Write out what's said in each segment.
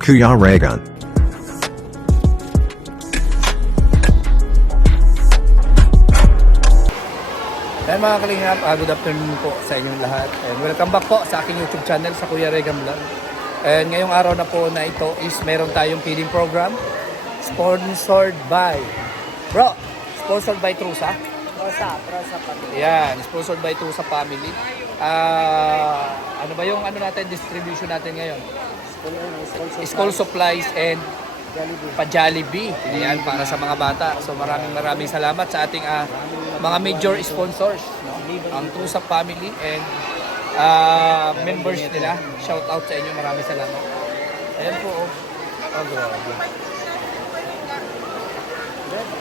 Kuya Regan. Ayan mga kalingap, good afternoon po sa inyong lahat. And welcome back po sa aking YouTube channel sa Kuya Regan Vlog. And ngayong araw na po na ito is meron tayong feeding program sponsored by Trusa. Trusa Family. Yan, sponsored by Trusa Family. Ano ba yung natin distribution natin ngayon? School supplies and pa-Jollibee. Yan para sa mga bata. So maraming salamat sa ating mga major sponsors, no? Ang Trusa Family and members nila. Shout out sa inyo. Maraming salamat. Ayan po. Oh, grabe.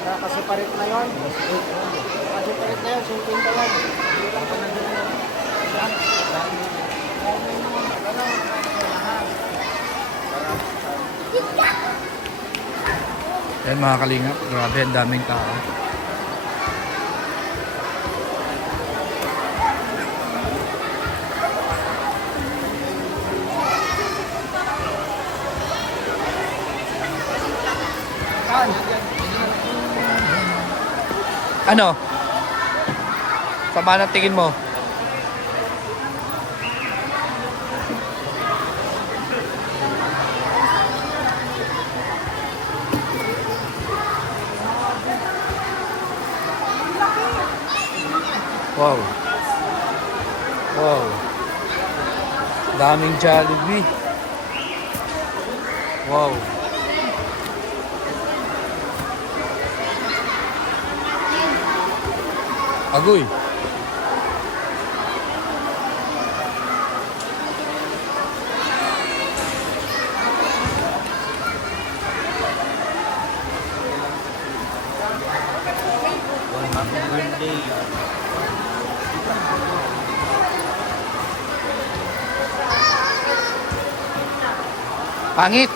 Nakasiparit na yun. Nakasiparit na yun. Sumpin ka lang. Ayan mga kalingap. Grabe, ang daming tao. Ano? Sama ng tingin mo? Wow. Wow. Daming Jollibee. Wow. Agoy. Pangit.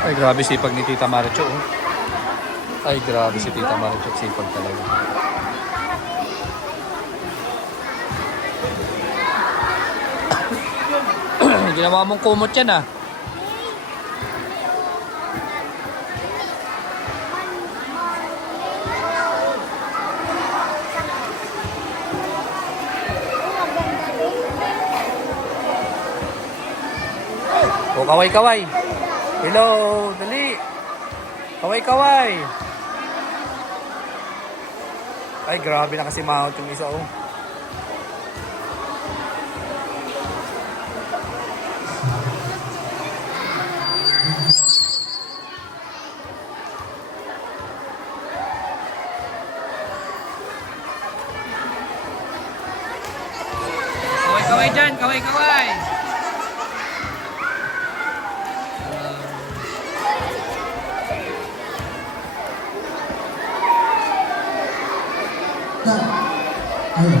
Ay, grabe sipag ni Tita Maricho. Oh. Ay, grabe si Tita Maricho. Sipag talaga. Ginawa mong kumot yan ah. O, kaway-kaway. Hello, dali. Kaway-kaway. Ay, grabe na kasi mahot yung isa, oh. Kaway-kaway dyan, kaway-kaway. Ayun.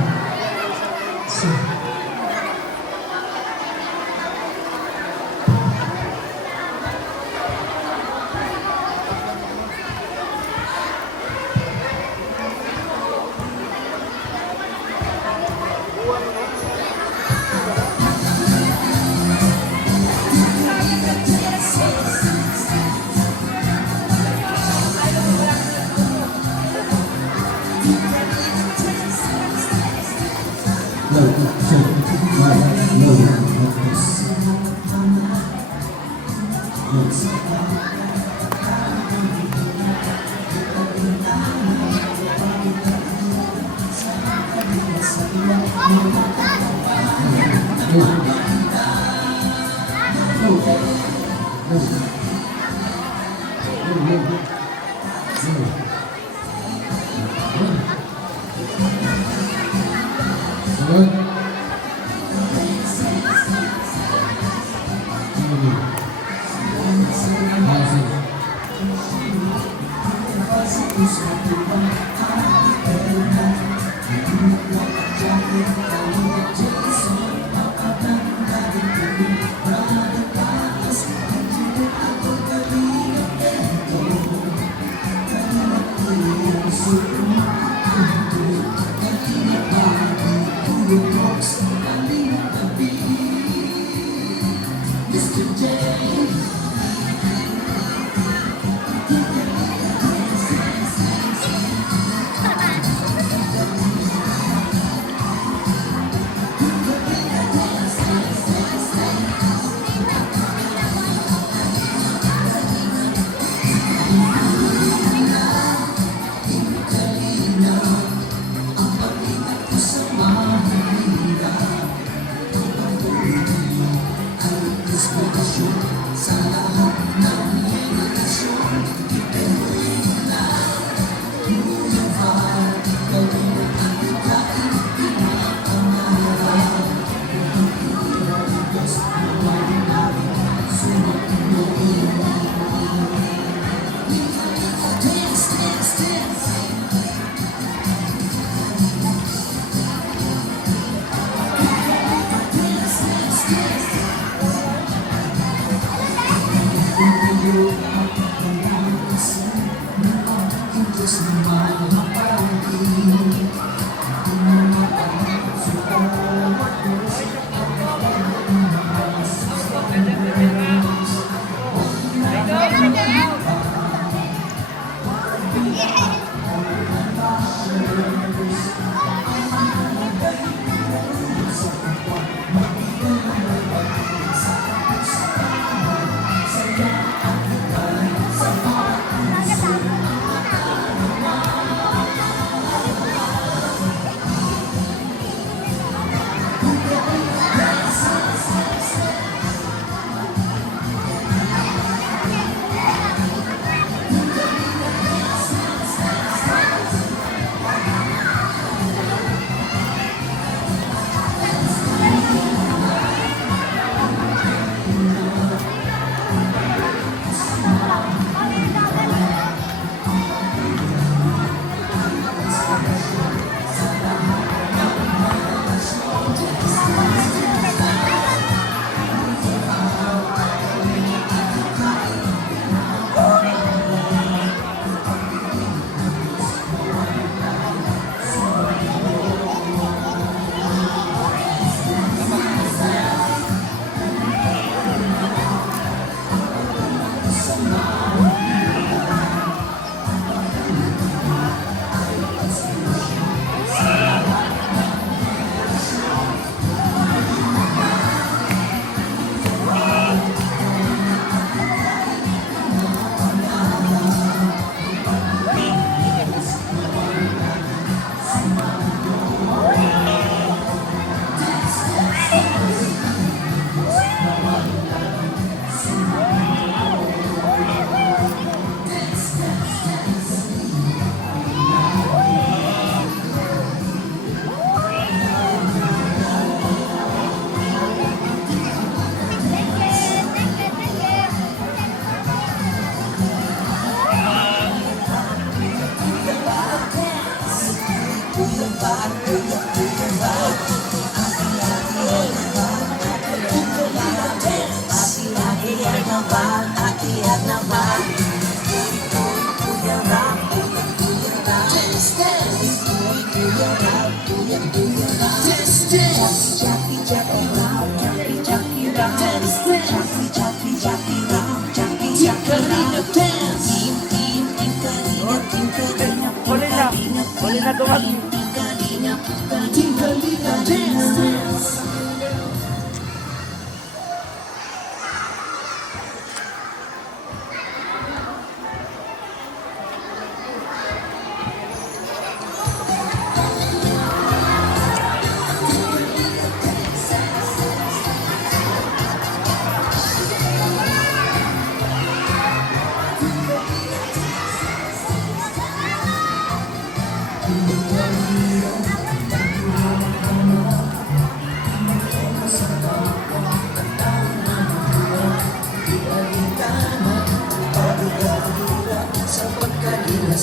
Huli na dumagi.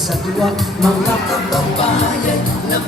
sa tuwa, mga kababayan na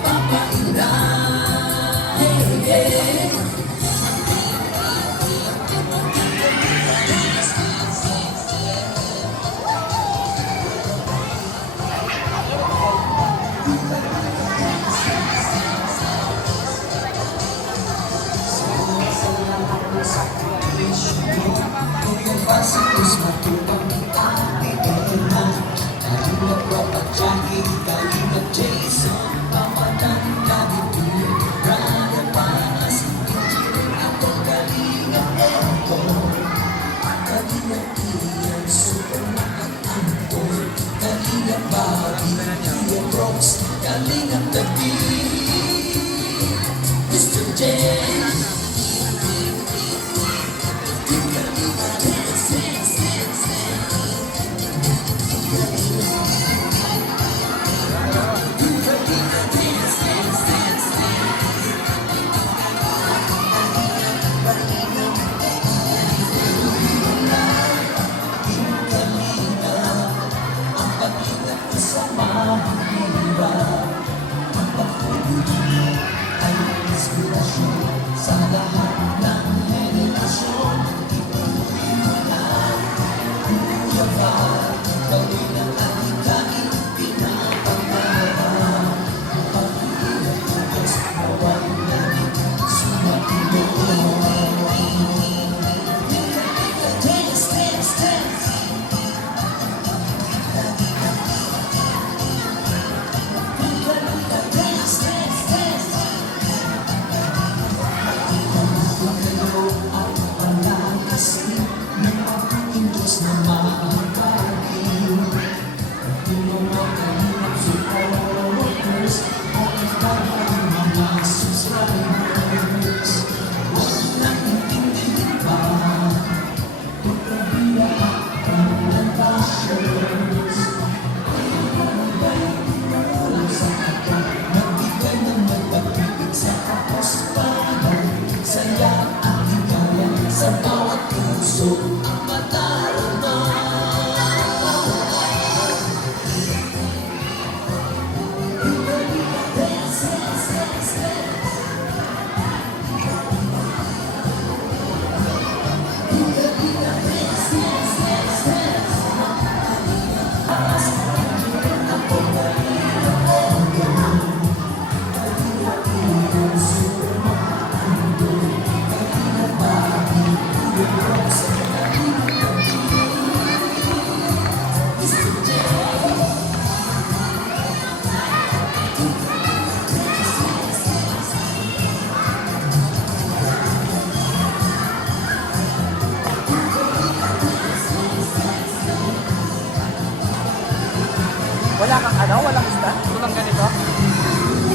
Wala kang ano? Walang isda? Walang ganito?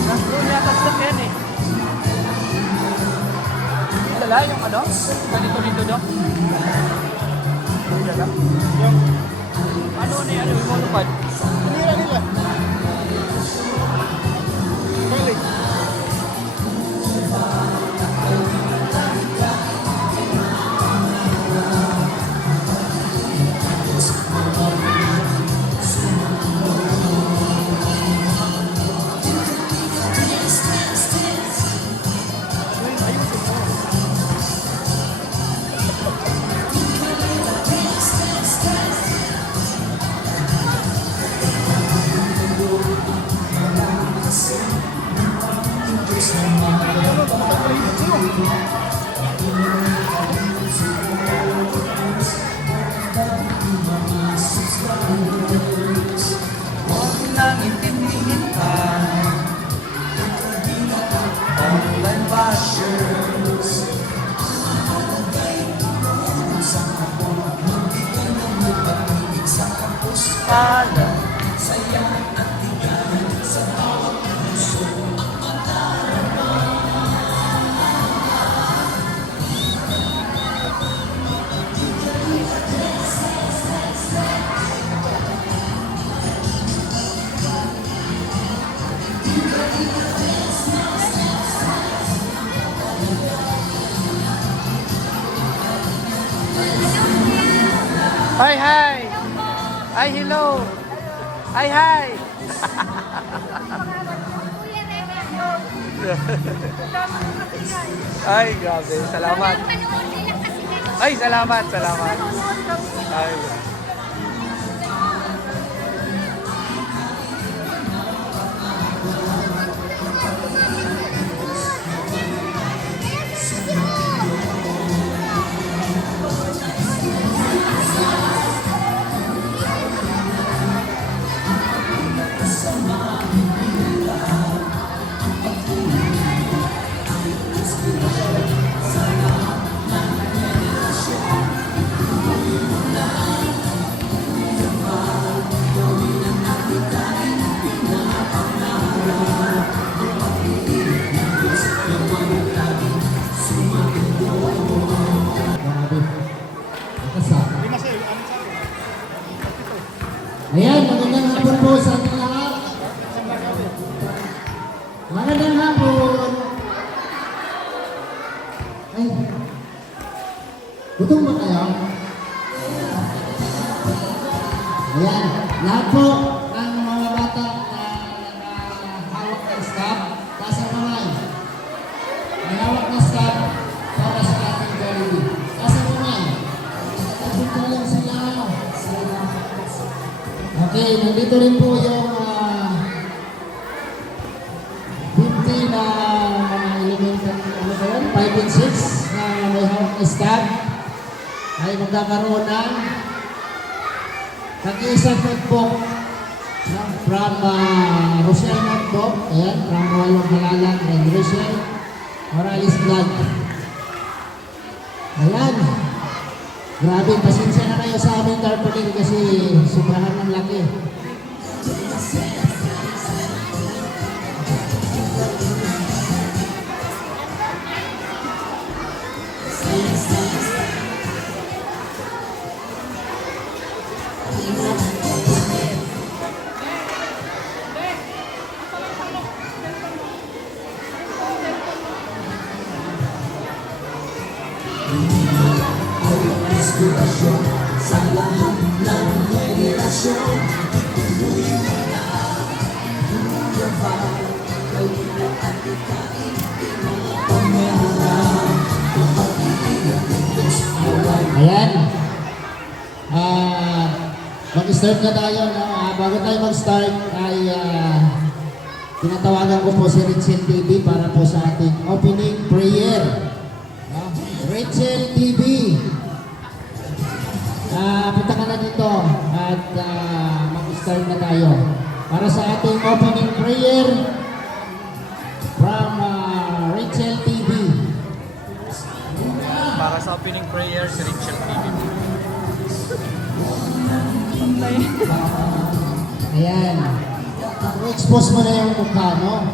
Doon yata sa yan eh. Dala yung ano? Ganito dito do? Dala? Yung ano na yan? Yung monopod? Nira nila. Balik. Hi, hi! Hi, hello! Hi, hi! Ay, grabe. Salamat. Ay, salamat, salamat. Ay, Grabe. Nakasama. Ayan, magandang hapon po sa ating lahat. Magandang hapon. Ay, gutom ba kayo? Ayan, lahat po ng mga bata na hawak ng staff, taas ang kamay. May hawak na staff para sa ating Jollibee. Taas ang kamay. Nakapunta lang sila. Okay, nandito rin po yung 50 na mga elementary, ano ba yun? 5 and 6 na may hawak na staff ay magkakaroon ng pag-iisang notebook from Rochelle Notebook, ayan, from Royal Malalag and Rochelle Morales Vlog. Ayan. Grabe, pasensya na kayo sa aming tarpaulin kasi sobrahan ng laki. Ayan. Mag-start na tayo. No? Bago tayo mag-start ay tinatawagan ko po si Rachel TV para po sa ating opening prayer. No? Rachel TV. Punta ka na dito at mag-start na tayo. Para sa ating opening prayer from Rachel TV. para sa opening prayer, si Rachel TV. Ayan. I-expose mo na yung mukha, no?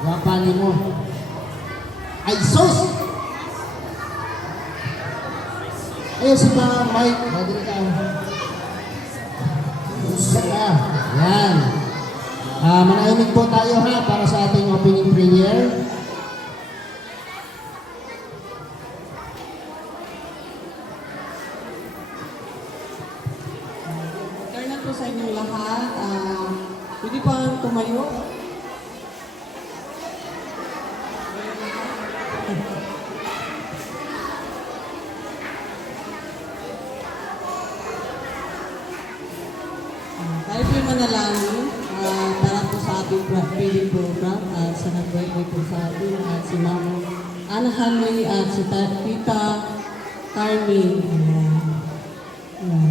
Wapali mo. Ay, sus! Ayun si Ma'am Mike. Madali ka. Ayan. Manahimik po tayo ha para sa ating opening prayer. Internet po sa inyong lahat. Pwede pa tumayo. Tayo po yung manalangin para po sa ating feeding program at sa nag-birthday po sa atin at si Mama Ana Hanley at si Tita Carmen.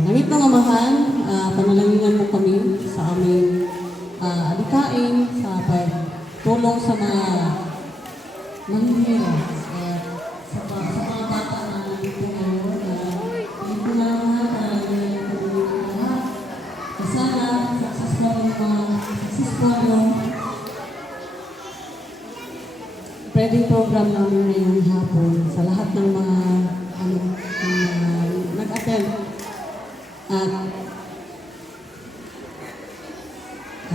Nangit na mamahan, panalanginan mo kami sa aming adikain, sa pagtulong sa mga manghihirap. Sa mga bata na nandito ngayon, hindi ko lang lahat. Sana, successful yung pwedeng program namin ngayong hapon sa lahat ng mga nag-attend.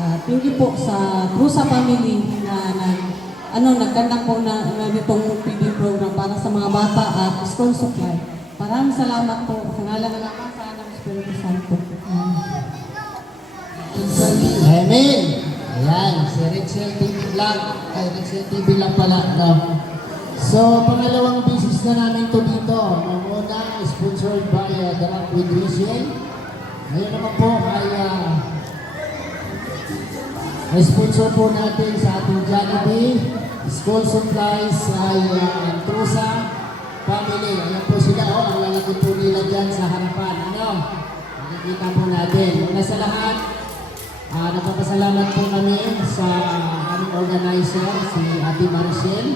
At thank you po sa Cruza Family na nagkanda po na itong feeding program para sa mga bata at school supply. Maraming salamat po. Sa ngalan ng Ama, sa Anak, Espiritu Santo. Amen. Ayan, si Rachel TV Vlog. Ay, Rachel TV lang pala. No? So, pangalawang business na namin to dito. Ang una, sponsored by The Rock with Rachel. Ngayon naman po ay sponsor po natin sa ating Jollibee. School supplies ay Trusa Family. Ayan po sila. Ang lalaki po nila dyan sa harapan. Ano? Nakikita po natin. Una sa lahat, nagpapasalamat po kami sa aming organizer, si Ate Maricel.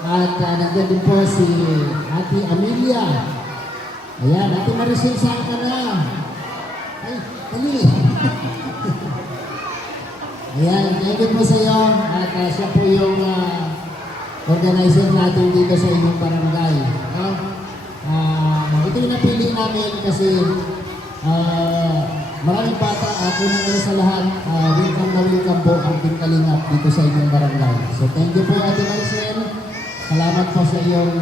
At nandiyan din po si Ate Amelia. Ayan, Ate Maricel, saan ka na? Ay, dali. Ayan, thank you po sa iyo. At siya po yung organizer natin dito sa inyong barangay. No? Ito yung napili namin kasi maraming bata at unang sa lahat, welcome na welcome po ang Team Kalingap dito sa inyong barangay. So thank you po Ate Maricel. Salamat po sa iyong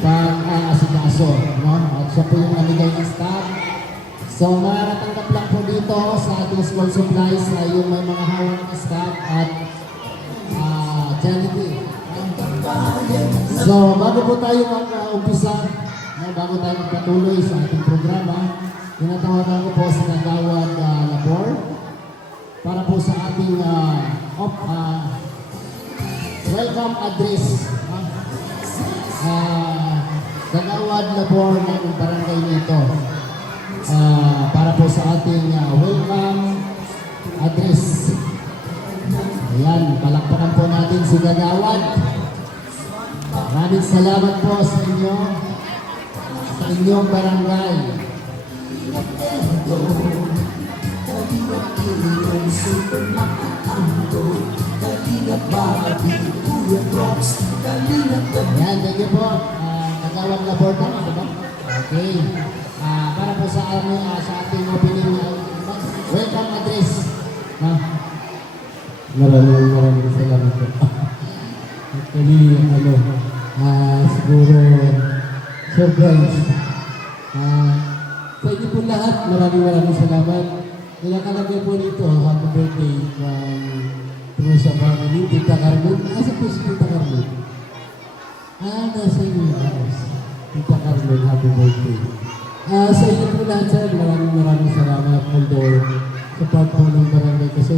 pang-asikaso. No? At siya po yung namigay ng staff. So maratanggap lang po dito sa ating school supplies yung may mga hawak na staff at Jollibee. So bago po tayo mag-umpisa, bago tayo magpatuloy sa ating programa, tinatawagan ko po sa Kagawad Labor para po sa ating welcome address. Kagawad Labor ng barangay nito. Para po sa ating welcome address. Ayan, palakpakan po natin si Kagawad. Maraming salamat po sa inyo, sa inyong barangay. Ayan, thank you po. Kagawad Labor po, diba? Okay. Para po sa ating opening welcome address. Maraming salamat po. Actually, siguro surprise. Sa inyo po lahat, maraming salamat. Nilakalagay po nito, happy birthday from Trusa Family, Tita Carmen. Asa po si Tita Carmen? Nasa inyo. Tita Carmen, happy birthday. Sa inyo po lahat, sir, maraming salamat. Although, sa part po ng barangay kasi,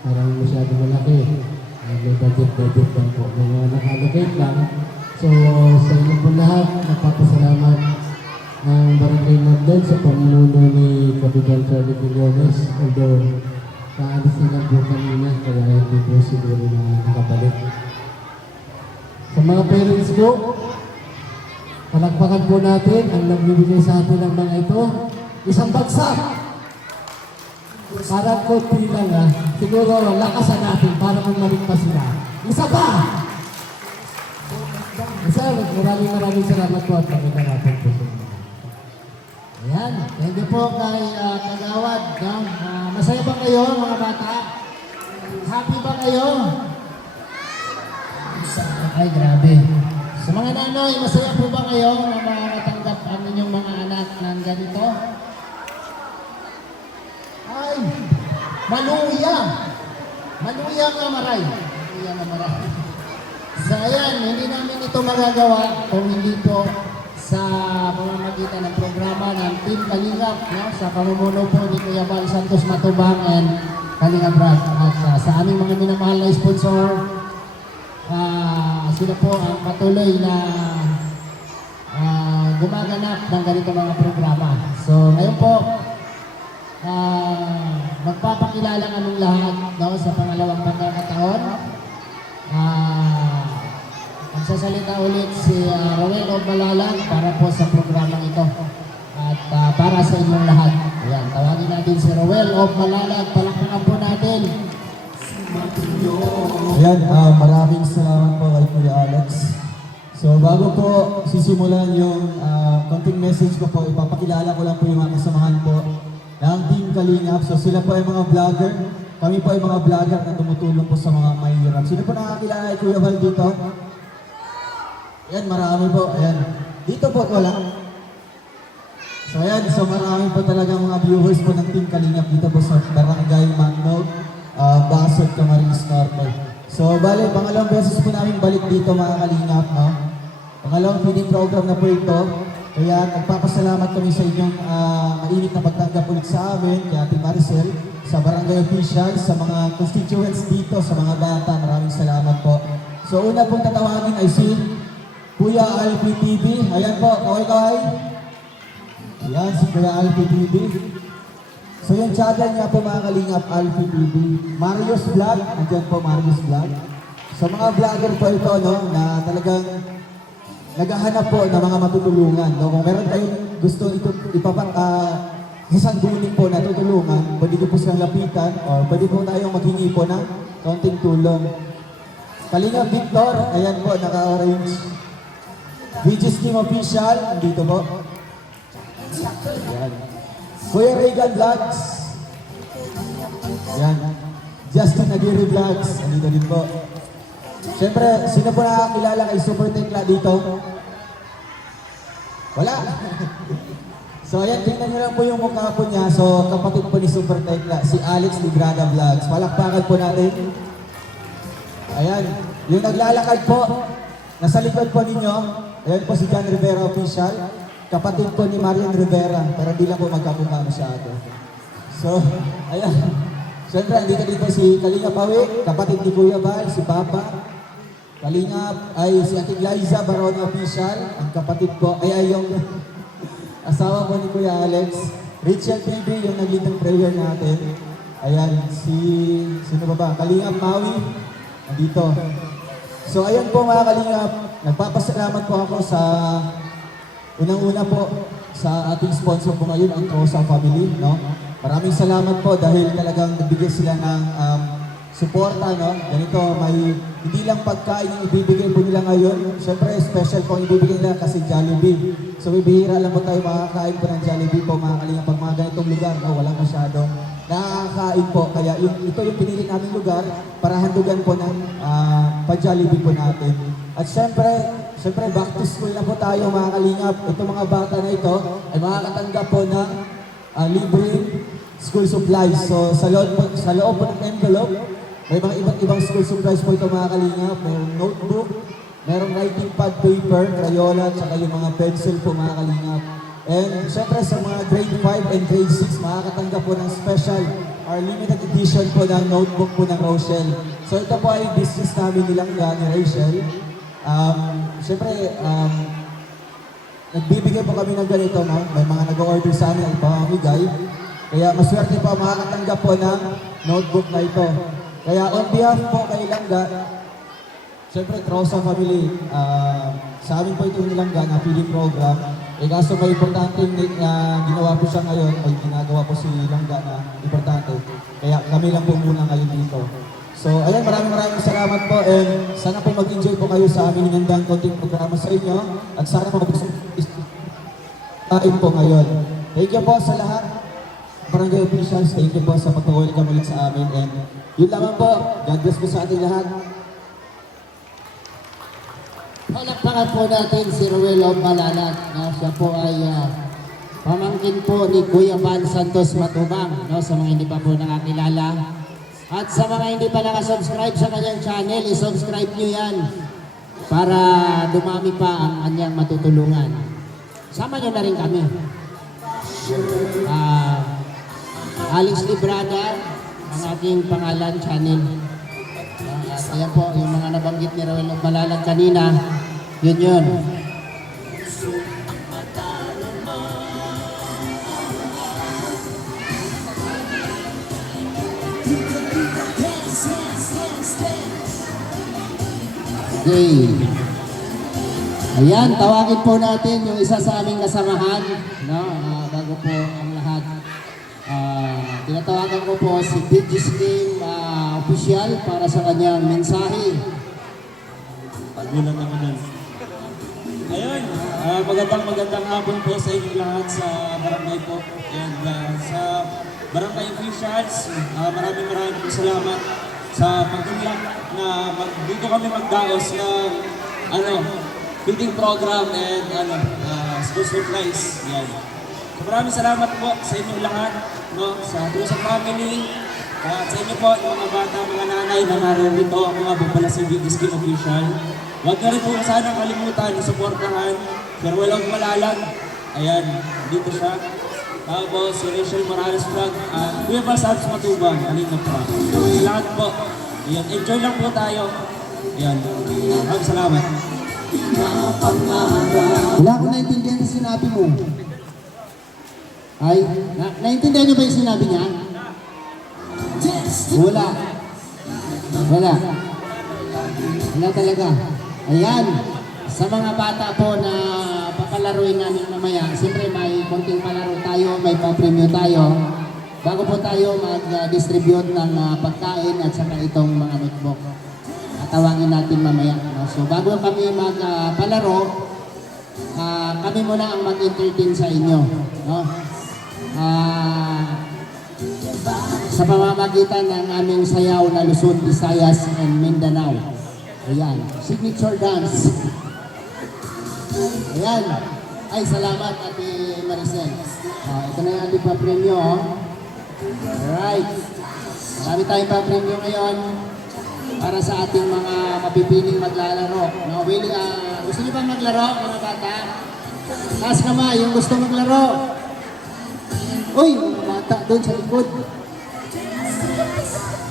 parang masyado malaki. May budget lang po. May nakalagay lang. So, sa inyo po lahat, nagpapasalamat ang barangay Magdal sa pamununo ni Kapitan Charlie Villones. Although, kaalis na po kanina, kaya hindi po siguro na nakabalik. Sa mga parents ko, palakpakan po natin ang nagbibigay sa atin ng mga ito. Isang bagsak. Para konti lang siguro lakasan natin para bumalik pa sila. Isa pa! Sir, maraming salamat po at pagkakarapan po sa inyo. Ayan, thank you po kay Kagawad. No? Masaya ba kayo mga bata? Happy ba kayo? Ay, grabe. Sa mga nanay, masaya po ba kayo na makatanggap ang inyong mga anak ng ganito? Ay, maluya. Maluya nga maray. Maluya nga maray. So ayan, hindi namin ito magagawa kung hindi po sa pamamagitan ng programa ng Team Kalingap, no? Sa pamumuno po ni Kuya Bal Santos Matubang and Kalingap Brad. At sa aming mga minamahal na sponsor, sila po ang patuloy na gumaganap ng ganito mga programa. So ngayon po, magpapakilala kaming lahat, no, sa pangalawang pagkakataon. Magsasalita ulit si Rowel of Malalag para po sa programang ito at para sa inyong lahat. Ayan, tawagin natin si Rowel of Malalag. Palakpakan po natin. Ayan, maraming salamat po kay Kuya Alex. So bago po sisimulan yung konting message ko po, ipapakilala ko lang po yung mga kasamahan po ng Team Kalingap. So sila po ay mga vlogger. Kami po ay mga vlogger na tumutulong po sa mga mahihirap. Sino po nakakilala kay Kuya Val dito? Ayan, marami po. Ayan. Dito po wala. So ayan, so marami po talaga mga viewers po ng Team Kalingap dito po sa Barangay Magnog, Basod, Camarines Norte. So bale, pangalawang beses po namin balik dito mga Kalingap, no? Pangalawang feeding program na po ito. Kaya nagpapasalamat kami sa inyong mainit na pagtanggap ulit sa amin, kay Ate Maricel, sa barangay officials, sa mga constituents dito, sa mga bata. Maraming salamat po. So una pong tatawagin ay si Kuya Alfie TV. Ayan po, kaway-kaway. Ayan, si Kuya Alfie TV. So yung channel niya po mga Kalingap, Alfie TV. Marius Vlog, andyan po Marius Vlog. So mga vlogger po ito, no, na talagang naghahanap po ng mga matutulungan. No? Kung meron tayong gusto hisanggulin po na tutulungan, pwede ko po silang lapitan o pwede po tayong maghingi po ng kaunting tulong. Kalingap Victor, ayan po, naka-orange. VG's Team Official, andito po. Ayan. Kuya Regan Vlogs. Ayan. Justin Aguirre Vlogs, andito din po. Siyempre, sino po nakakilala kay Super Tekla dito? Wala. So ayan, tingnan nyo lang po yung mukha po niya. So kapatid po ni Super Tekla, si Alex Librada Vlogs. Palakpakan po natin. Ayan, yung naglalakad po, nasa likod po ninyo, ayan po si John Rivera Official. Kapatid po ni Marian Rivera, pero di lang po magkapunta masyado. So, ayan. Siyempre, andito dito si Kalingap Awi, kapatid ni Kuya Bal, si Papa. Kalingap ay si Ate Liza Baron Official, ang kapatid po, ay yung asawa po ni Kuya Alex. Richard TV, yung nag-lead ng prayer natin. Ayan, sino ba? Kalingap Maui, andito. So, ayan po mga Kalingap, nagpapasalamat po ako sa unang-una po sa ating sponsor po ngayon, ang Trosa Family, no? Maraming salamat po dahil talagang nagbigay sila ng suporta, no? Ganito, may hindi lang pagkain yung ibibigay po nila ngayon. Siyempre, special po ang ibibigay nila kasi Jollibee. So, bibihira lang po tayo makakain po ng Jollibee po, mga Kalingap, pag mga ganitong lugar, no? Walang masyadong nakakain po. Kaya ito yung pinili naming lugar para handugan po ng pa-Jollibee po natin. At siyempre, back to school na po tayo mga Kalingap. Itong mga bata na ito ay makakatanggap po ng libreng school supplies. So sa loob po ng envelope, may mga iba't ibang school supplies po ito mga Kalingap. Mayroong notebook, mayroong writing pad, paper, crayola, at saka yung mga pencil po mga Kalingap. And siyempre sa mga grade 5 and grade 6, makakatanggap po ng special or limited edition po ng notebook po ng Rochelle. So ito po ay business namin nilang ni Rachel. Siyempre, nagbibigay po kami ng ganito, no? May mga nag-order sa amin, ipamamigay. Kaya maswerte po makakatanggap po ng notebook na ito. Kaya on behalf po kay Langga, siyempre Trosa Family, sa amin po ito nilangga na feeding program. Kaso may importanteng ginawa po siya ngayon, may ginagawa po si Langga na importante. Kaya kami lang po muna ngayon dito. So, ayan, maraming salamat po and sana po mag-enjoy po kayo sa aming hinandang konting programa sa inyo at sana po mag-kain po ngayon. Thank you po sa lahat. Barangay officials, thank you po sa pag-welcome ulit sa amin and yun lamang po. God bless po sa ating lahat. Palakpakan po natin si Ruelo Malalat. No? Siya po ay pamangkin po ni Kuya Van Santos Matubang. No? Sa mga hindi pa po nakakilala. At sa mga hindi pa nakasubscribe sa kanyang channel, isubscribe nyo yan para dumami pa ang kanyang matutulungan. Sama nyo na rin kami. Alex Librada, ang aking pangalan, channel. At ayan po, yung mga nabanggit ni Roel Malalag kanina, yun. Okay. Ayan, tawagin po natin yung isa sa aming kasamahan, no? Bago po ang lahat. Tinatawagan ko po si BG's Team Official para sa kanyang mensahe. Pagulan naman yan. Ayun, magandang hapon po sa inyo lahat sa barangay po. And sa barangay officials, maraming salamat sa pagtulak na dito kami magdaos ng feeding program and school supplies. Yan. So maraming salamat po sa inyong lahat, no, sa Trusa Family, at sa inyo po, yung mga bata, mga nanay na naririto. Ako nga po pala si Big Skin Official. Huwag na rin po sana kalimutan na suportahan Sir Welog Malalag. Ayan, dito siya. Tapos si Rachel Morales Vlog, Kuya Balsabs Matubang, Kalinga Pra. Lahat po. Ayan, enjoy lang po tayo. Ayan, maraming salamat. Wala ko naintindihan yung sinabi mo. Ay, naintindihan niyo ba yung sinabi niya? Wala. Wala. Wala talaga. Ayan. Sa mga bata po na papalaruin namin mamaya, siyempre may konting palaro tayo, may pa-premyo tayo. Bago po tayo mag-distribute ng pagkain at saka itong mga notebook. Tawagin natin mamaya. No? So bago kami magpalaro, kami muna ang mag-entertain sa inyo. No? Sa pamamagitan ng aming sayaw na Luzon, Visayas, and Mindanao. Ayan. Signature dance. Ayan. Ay, salamat Ate Maricel. Ito na yung ating pa-premyo. Alright. Marami tayong pa-premyo ngayon para sa ating mga mapipiling maglalaro. No, Willie, gusto niyo ba maglaro, mga bata? Taas kamay, yung gusto maglaro. Uy, mga bata doon sa likod. Sige.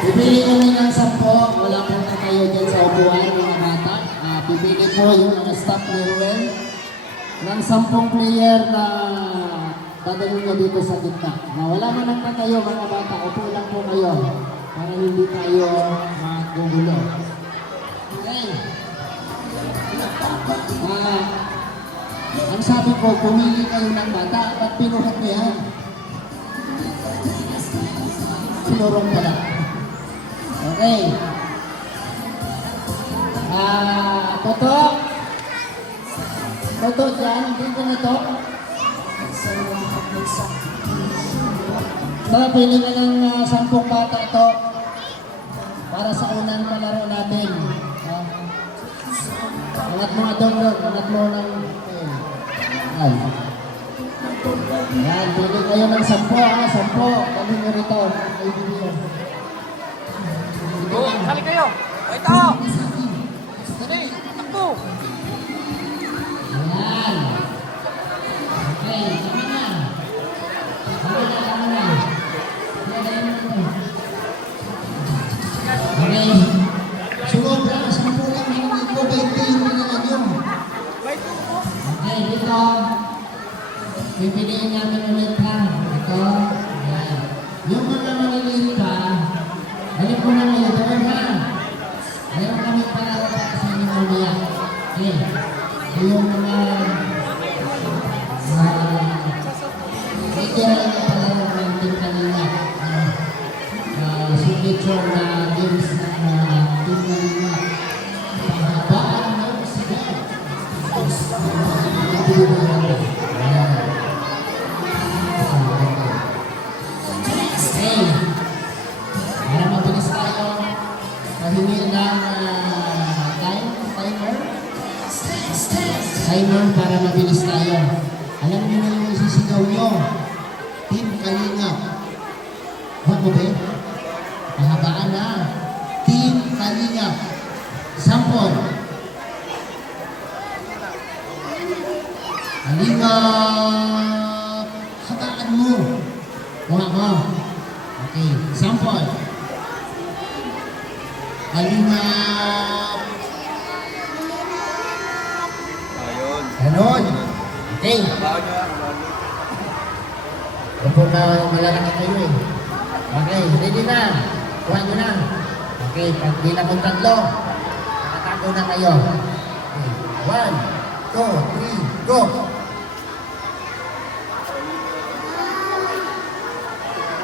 Pipili kami ng 10, wala pong tatayo dyan sa upuan, mga bata. Pipili po yung mga staff ni Ruel ng 10 player na dadalhin nyo dito sa gitna. Wala man ang tatayo, mga bata, upo lang po kayo para hindi tayo magugulo. Okay. Ang sabi ko, pumili kayo ng bata, ba't pinuhat mo yan? Pinurong pala. Okay. Toto. Toto dyan, hindi ko na to. So, pili ka ng 10 bata to para sa unang palaro natin. Angat mo nga doon, angat mo ng... Ay. Yan, pili kayo ng 10, 10. Dali nyo rito. Ay, video. Hali kayo! O ito! Dali! Takbo! Ayan. Okay, tama na. Tama na. Okay. Sunod lang, 10 lang naman ito, 20 yung pinala nyo. Okay, dito. Pipiliin namin ulit ha. Ito. Ayan. Yung mga maliliit ka, balik mo na ngayon, doon ha. Ayaw kami para sa inyo mamaya. Okay. Yung mga medyo lang na pala ng ating kanina. Signature na games ng ating kanina. Pahabaan ng sigaw. Okay. Para mabilis tayo, pahingi ng timer para mabilis tayo. Alam niyo na yung isisigaw nyo. Team Kalingap. Huwag mo ba? Pahabaan na. Team Kalingap. Sampol. Kalingap. Habaan mo. Kuha mo. Okay. Sampol. Kalingap. Ganon. Okay. Kapag malalaki kayo eh. Okay, ready na. Kuha nyo na. Okay, pag di na kung 3, nakatago na kayo. Okay. 1, 2, 3, go!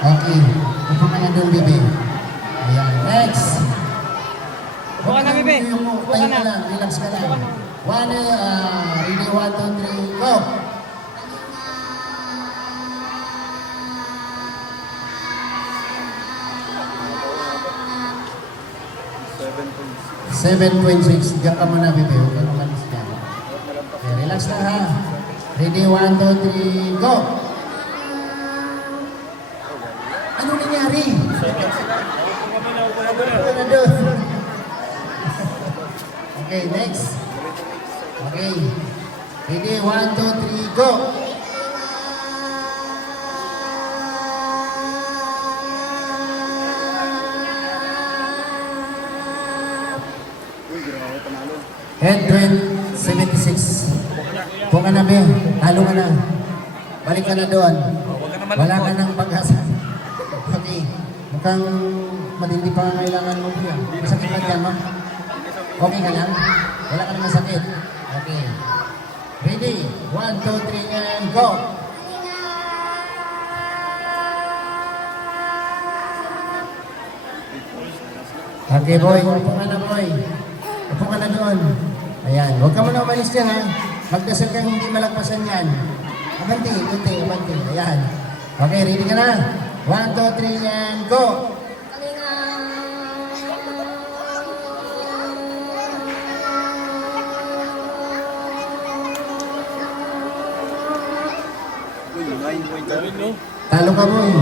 Okay. Upo ka na doon, bebe. Ayan. Next. Buka na, bebe! Tayo ka lang, relax ka lang. Ready, 1, 2, 3, go! 7.6. Diyan ka muna, bebe. Huwag ka umalis dyan. Okay, relax na ha. Ready, 1, 2, 3, go! Ano nangyari? Ano doon? Okay, next. Okay. Ready, 1, 2, 3, go! Head 76. Kung ka na, be. Talo ka na. Balik ka na doon. Wala ka ng pag-asa. Okay. Mukhang matindi pa ang kailangan mo yan. Masakit ba dyan, ma'am? Okay ka lang? Wala ka naman sakit. Okay. Ready? 1, 2, 3, and go! Okay, boy. Upo ka na, boy. Upo ka na doon. Ayan. Huwag ka muna umalis dyan, ha? Magdasal kang hindi malagpasan yan. Abanti, kunti, abanti. Ayan. Okay, ready ka na? 1, 2, 3, and go! Talo ka, boy.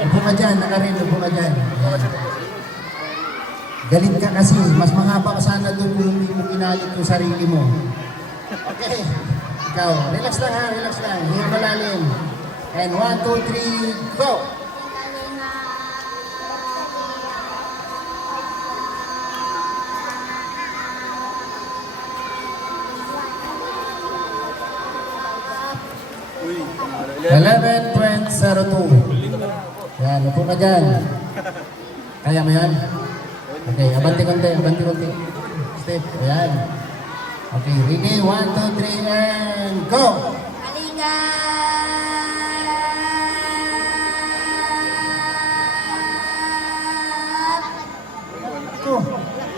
Upo ka dyan, nakarin, upo ka dyan. Galit ka kasi, mas mahaba ka sana doon kung hindi mo kinalit yung sarili mo. Okay, ikaw, relax lang ha, relax lang. Hinga malalim. And 1, 2, 3, go! Uy, 11.02. Yan, upo ka dyan. Kaya mo yan? Okay, abanti konti, abanti konti. Step, ayan. Okay, ready, 1, 2, 3, and go! Ito,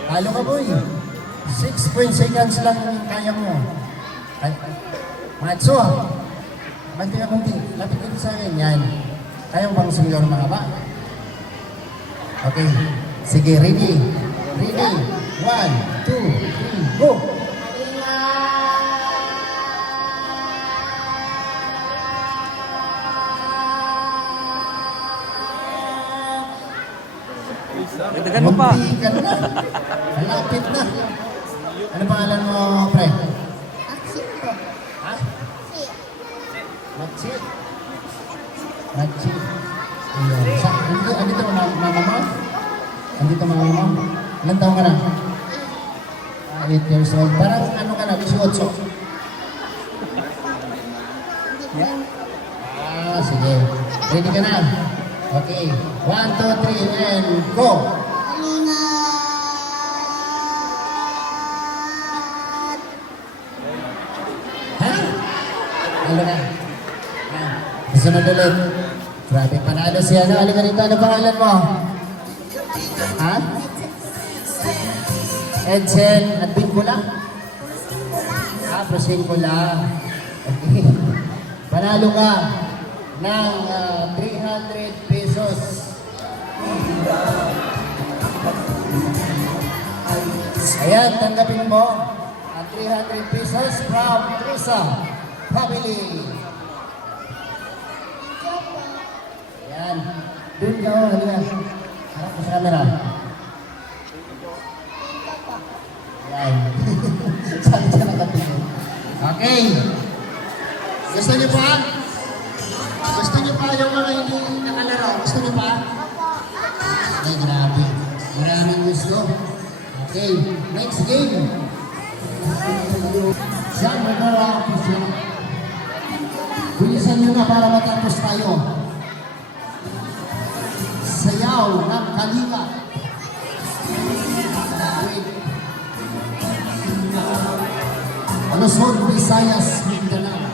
talo ka, boy. 6 seconds lang kaya mo. Ay, Matso, abanti ka konti. Lapit dito sa akin, yan. Kaya mo bang sumigaw ng mahaba? Okay. Sige, ready. Ready. 1, 2, 3, go! Dagdagan mo pa. Munti ka na. Malapit na. Ano pangalan mo, pre? Ha? Matsit. Matsit. Ayan. Andito mama mo? Andito mama mo? Ilan taong ka na? 8 years old. Parang ano ka na? 18. Sige. Ready ka na? Okay. 1, 2, 3, and go! Ha? Ano na? Sunod ulit. Grabe, panalo siya. Ano? Halika rito. Ano pangalan mo? Ha? Edsel at Bincula? Prosingula. Okay. Panalo ka ng 300 pesos. Ayan, tanggapin mo ang 300 pesos from Teresa Family. Ayan. Doon ka, halika. Harap mo sa camera. Ayan. Saan siya nakatingin? Okay. Gusto niyo pa? Gusto niyo pa yung mga hindi nakalaro? Gusto niyo pa? Ay, grabe. Maraming gusto. Okay. Next game. Jean Rivera Official. Bilisan niyo na para matapos tayo. Sayaw ng Kalinga. Luzon, Visayas, Mindanao.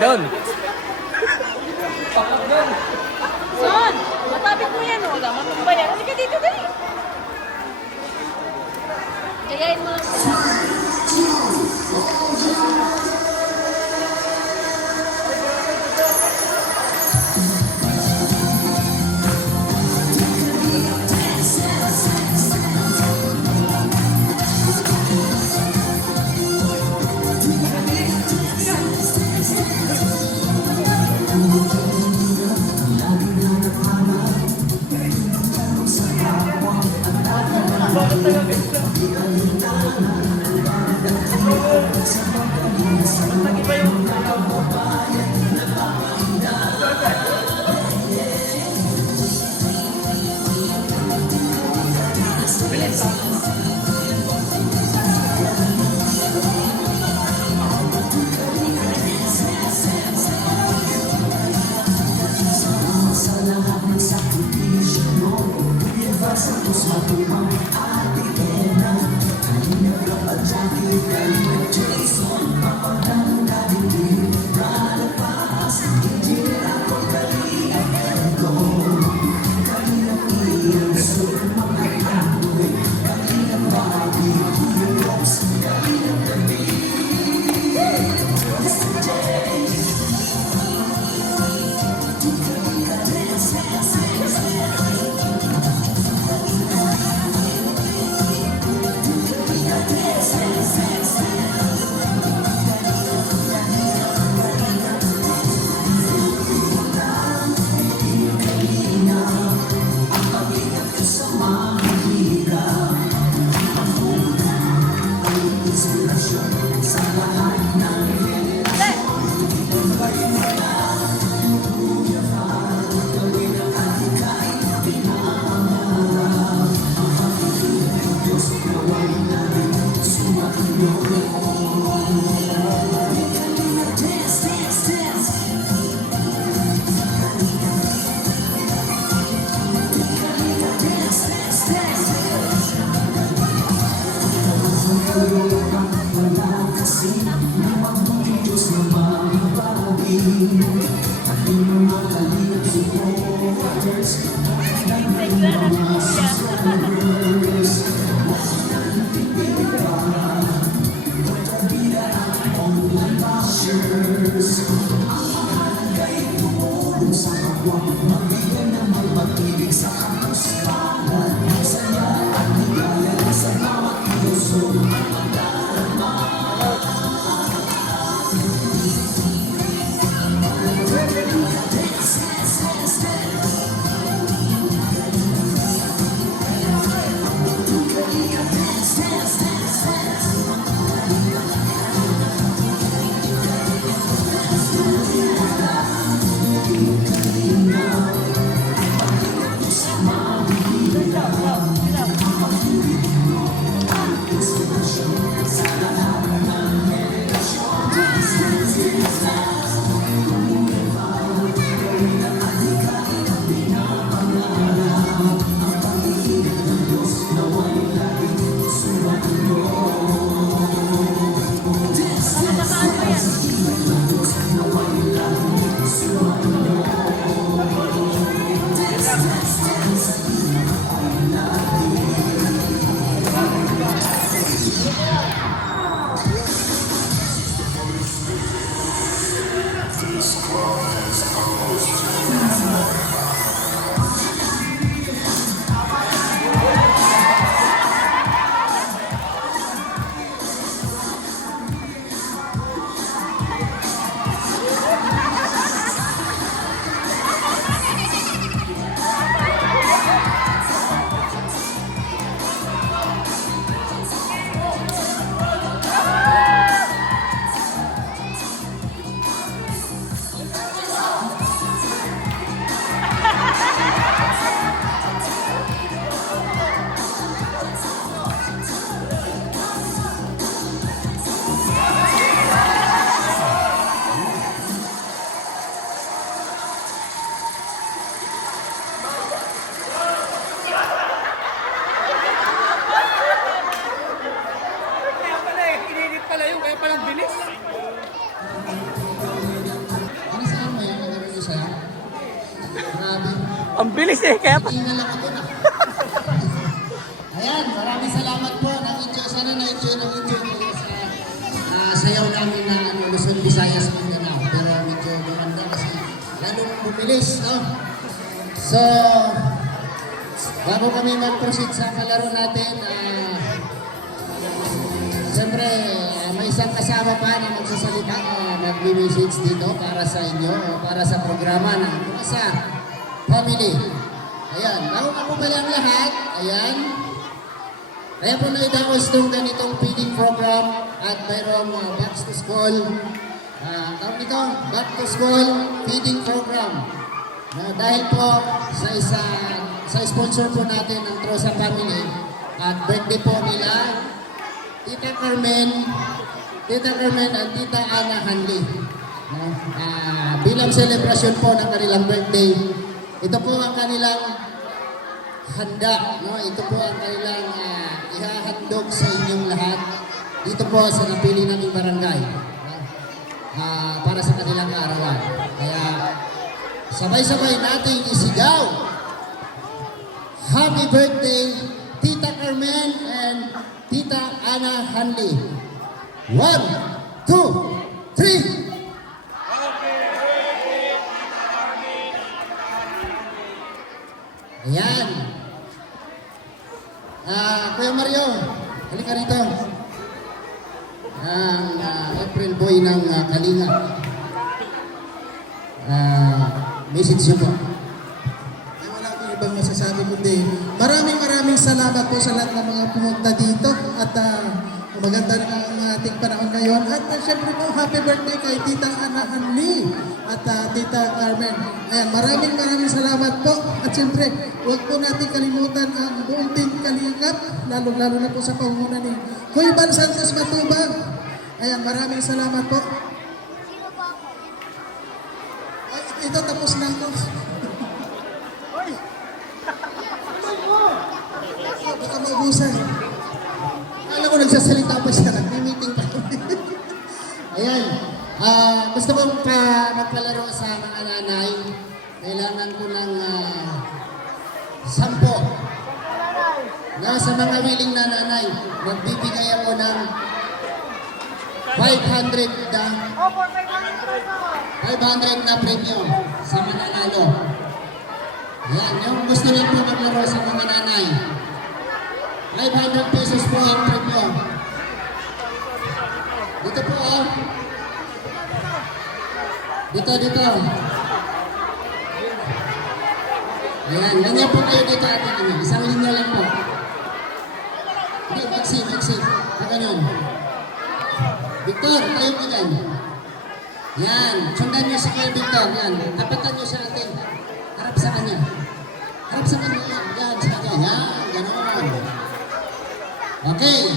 doon. Papak doon. Son, matapit mo yan, oh. Laman mo ba yan? Halika dito, dali. Kayain mo lang sila. Ang bilis eh, kaya Tingnan lang ako na. Ayan, maraming salamat po. Na-enjoy, sana na-enjoy kayo sa sayaw namin na Luzon, Visayas, Mindanao. Pero medyo gumanda kasi lalong bumilis, no? So, bago kami mag-proceed sa kalaro natin, siyempre, may isang kasama pa na magsasalita, mag-message dito para sa inyo, o para sa programa ng Kumasa Family. Ayan, bago ka po pala ang lahat, ayan. Kaya po na-idakos itong ganitong feeding program at mayroong back to school. Tawag nito, back to school feeding program. Dahil po sa sponsor po natin ng Trosa Family at birthday po nila, Tita Carmen at Tita Ana Hanley. Bilang celebration po ng kanilang birthday, ito po ang kanilang handa. No? Ito po ang kanilang ihahandog sa inyong lahat. Dito po sa napili naming barangay. Para sa kanilang arawan. Kaya sabay-sabay nating isigaw. Happy birthday, Tita Carmen and Tita Ana Hanley. 1, 2, 3. Ayan. Kuya Mario, halika rito. Ang April boy ng Kalinga. Message nyo po. Ay, wala akong ibang masasabi kundi maraming salamat po sa lahat ng mga pumunta dito at maganda na ang ating panahon ngayon at syempre po happy birthday kay Tita Ana Hanley at Tita Carmen. Ayan, maraming salamat po at syempre huwag po natin kalimutan ang buong team Kalingap lalo na po sa pangunguna ni Kuya Van Santos Matubang. Ayan, maraming salamat po. Ay, ito tapos na ako. Baka maubusan. Alam ko nagsasalita pa siya, nag-meeting pa. Ayan, gusto kong magpalaro sa mga nanay. Kailangan ko ng 10. Sa mga willing na nanay, magbibigay ako ng 500 na premyo sa mananalo. Ayan, yung gusto rin po maglaro sa mga nanay. 500 pesos po ang premyo. Dito po oh. Dito. Ayan, ganyan po kayo dito atin. Isang linya lang po. Hindi, maksi. Ganyan. Victor, tayo po dyan. Yan, sundan niyo si Kuya Victor. Yan, tapatan niyo sa atin. Harap sa kanya. Yan, sa kanya. Yan, ganoon. Okay.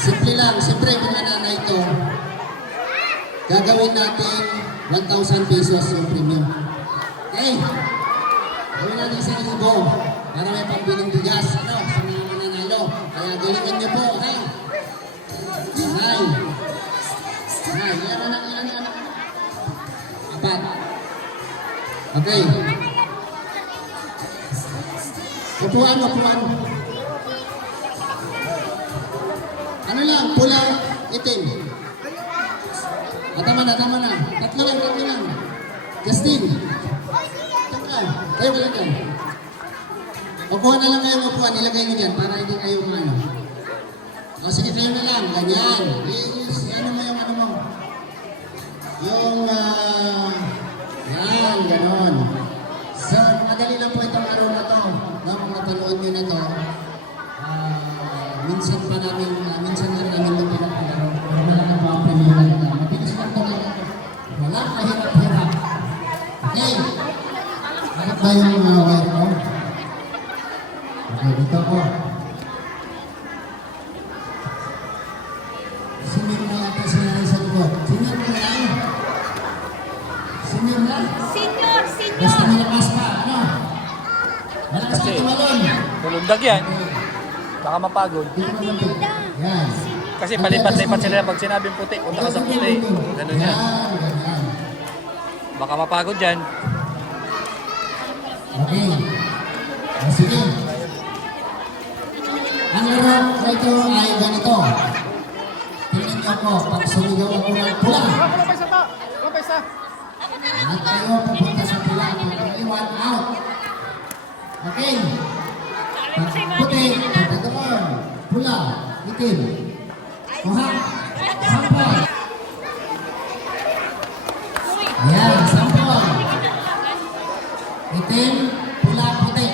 Simple lang, siyempre mga nanay ito, gagawin natin 1,000 pesos yung premium. Okay? Gawin natin sa libo para may pambiling bigas sa mga mananalo. Kaya galingan niyo po, ha? Nay. Ilan anak? 4. Okay. Upuan. Ano lang, pula, itim. Tama na. Tatlo lang. Justin. Kayo lang yan. Upuan na lang kayo upuan, ilagay nyo dyan para hindi kayo umano. O sige, kayo na lang, ganyan. Ano mo yung ano mo? Yan, ganon. So, madali lang po itong araw na to. Kung napanood nyo na to, minsan na rin namin ito pinapalaro. Pero wala na pa ang premium na. Mabilis lang ito lang. Wala kahirap-hirap. Okay. Bakit ba yung wire ko? Okay, dito ko. Senior na yata sila sa likod. Senior na lang. Basta malakas pa, ano? Malakas ka tumalon. tulundag yan. Baka mapagod. Yan. Kasi palipat-lipat sila pag sinabing puti, punta ka sa puti. Ganun yan. Baka mapagod dyan. Okay. Sige. Ang laro na ito ay ganito. Tingnan niyo po, pag sumigaw ako ng pula. At kayo pupunta sa pula, pag-iwan out. Okay. Pag puti, punta doon. Pula, itim. Kuha. Sampol. Ayan, sampol. Itim, pula, puti.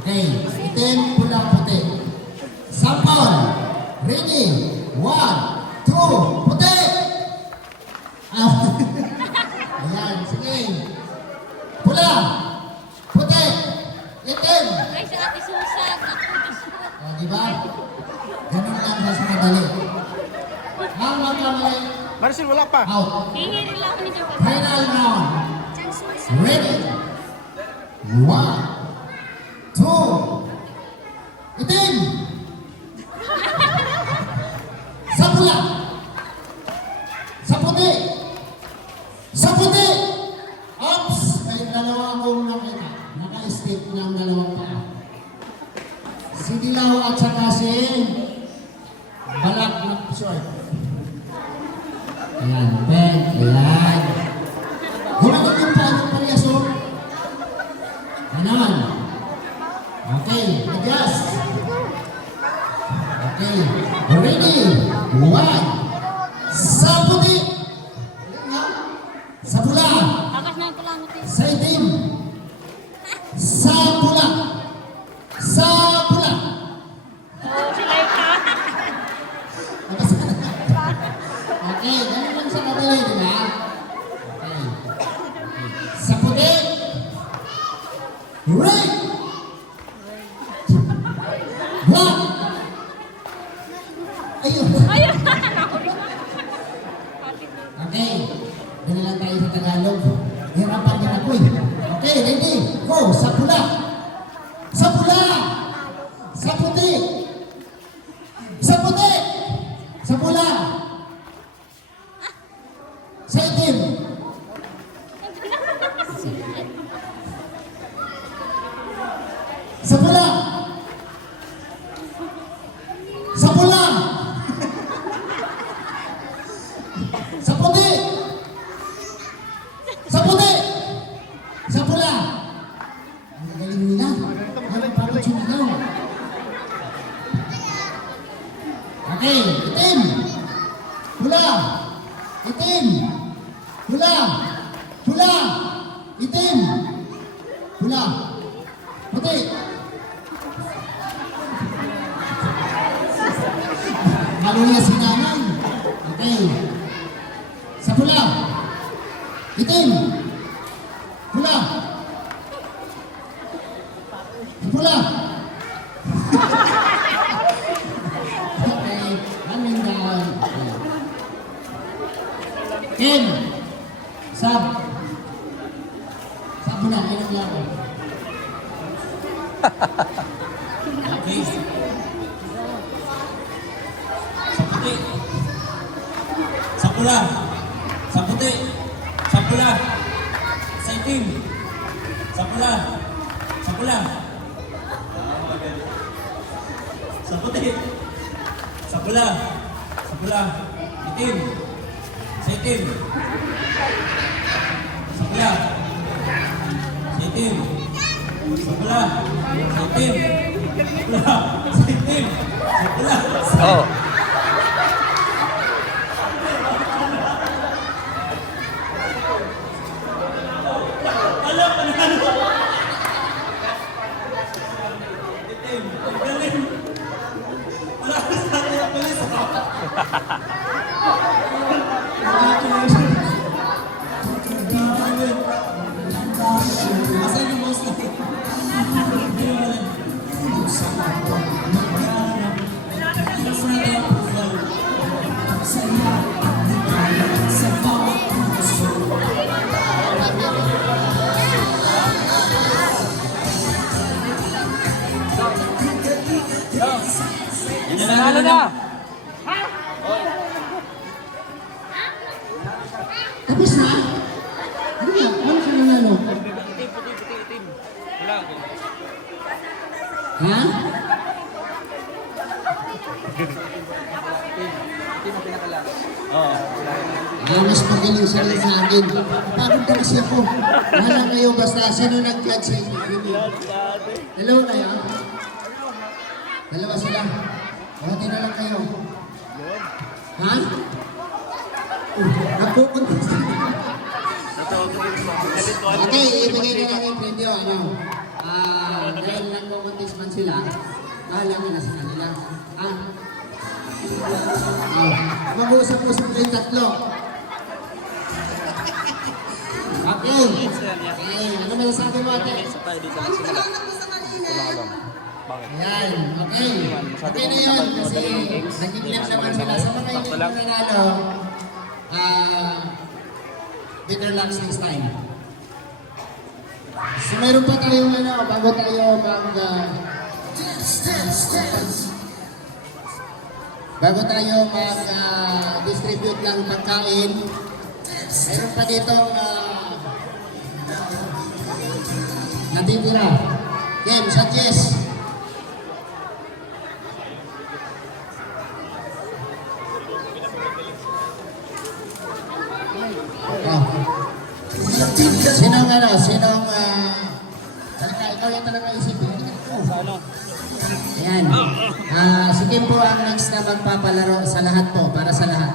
Okay, itim, pula, puti. Sampol. Ready? 1, 2, puti! Ayan, sige. Pula, puti, itim. Ay, sa Ate Susan. O, diba? Ganun lang sa madali. Ang magkamali, Maricel, wala pa. out. Hihirin lang ako ni Jabal. Final round. Ready? 1, 2, itim! Sa pula! Sa puti! Sa puti! Oops! May dalawa akong nakita. Naka-stick ng dalawang paa. Si Dilaw at saka si Balak na short. Ayan, Ben. Ayan. Gumagod yung paano parehas, oh. Ganon. Okay, adjust. Okay, ready? 1. Sa puti. Sa pula. Takas na ito lang natin. Sa itim. Sa pula. Sa pula. Oo, sila yung Okay, ganun lang sa madali, di ba? Okay. Sa puti. Red. 1. Ayun. Ayun! Okay. Ganun lang tayo sa Tagalog. Hirapan din ako eh. Okay, ready? Go! Sa pula. Sa pula. Sa puti. Sa puti. Sa pula. Sa itim. Sa pula. Sa pula. Sa puti. Sa puti. Sa pula. Ang galing nila. Ang parang sumigaw. Okay, itim. Pula. Itim. Pula. Pula. Itim. Pula. Puti. Lalo niya si nanay. Okay. Sa pula. Itim. Pula. Pula. Okay. Coming down. Ken. Sab. Sab mo na. Ilang lang. Okay. Sa puti. Sa pula. Sa puti. Sa pula. Sa itim. Sa pula. Sa pula. Sa puti. Sa pula. Sa pula. Itim. Sa itim. Sa pula. Sa itim. Sa pula. Sa itim. Sa pula. Sa itim. Sa pula. Oh. Alam, panalo! Itim, ang galing! Wala ka sa atin ang pulis, ha? Asan yung mouse na? Hindi mo alam. Nanalo na! Tapos na? Ha? Mas magaling sila sa akin. Pagod na kasi ako. Wala kayo basta sino nag-judge sa inyo? Dalawa kayo? Dalawa sila. Buti na lang kayo. Ha? Ako okay, ibigay na lang yung premyo. Ano? Dahil nag-contest man sila, bahala ka na sa kanila. Mag-uusap-usap kayo tatlo. Okay. Okay. Ano masasabi mo, ate? Ayan. Okay. Okay na yun. Kasi nag-clip naman sila. Sa mga hindi ko nanalo, better luck next time. So meron pa tayong bago tayo mag-distribute ng pagkain, meron pa dito natitira. Game, suggest. Sinong ikaw yung talaga isipin. Ayan. Si Kim po ang next na magpapalaro sa lahat po, para sa lahat.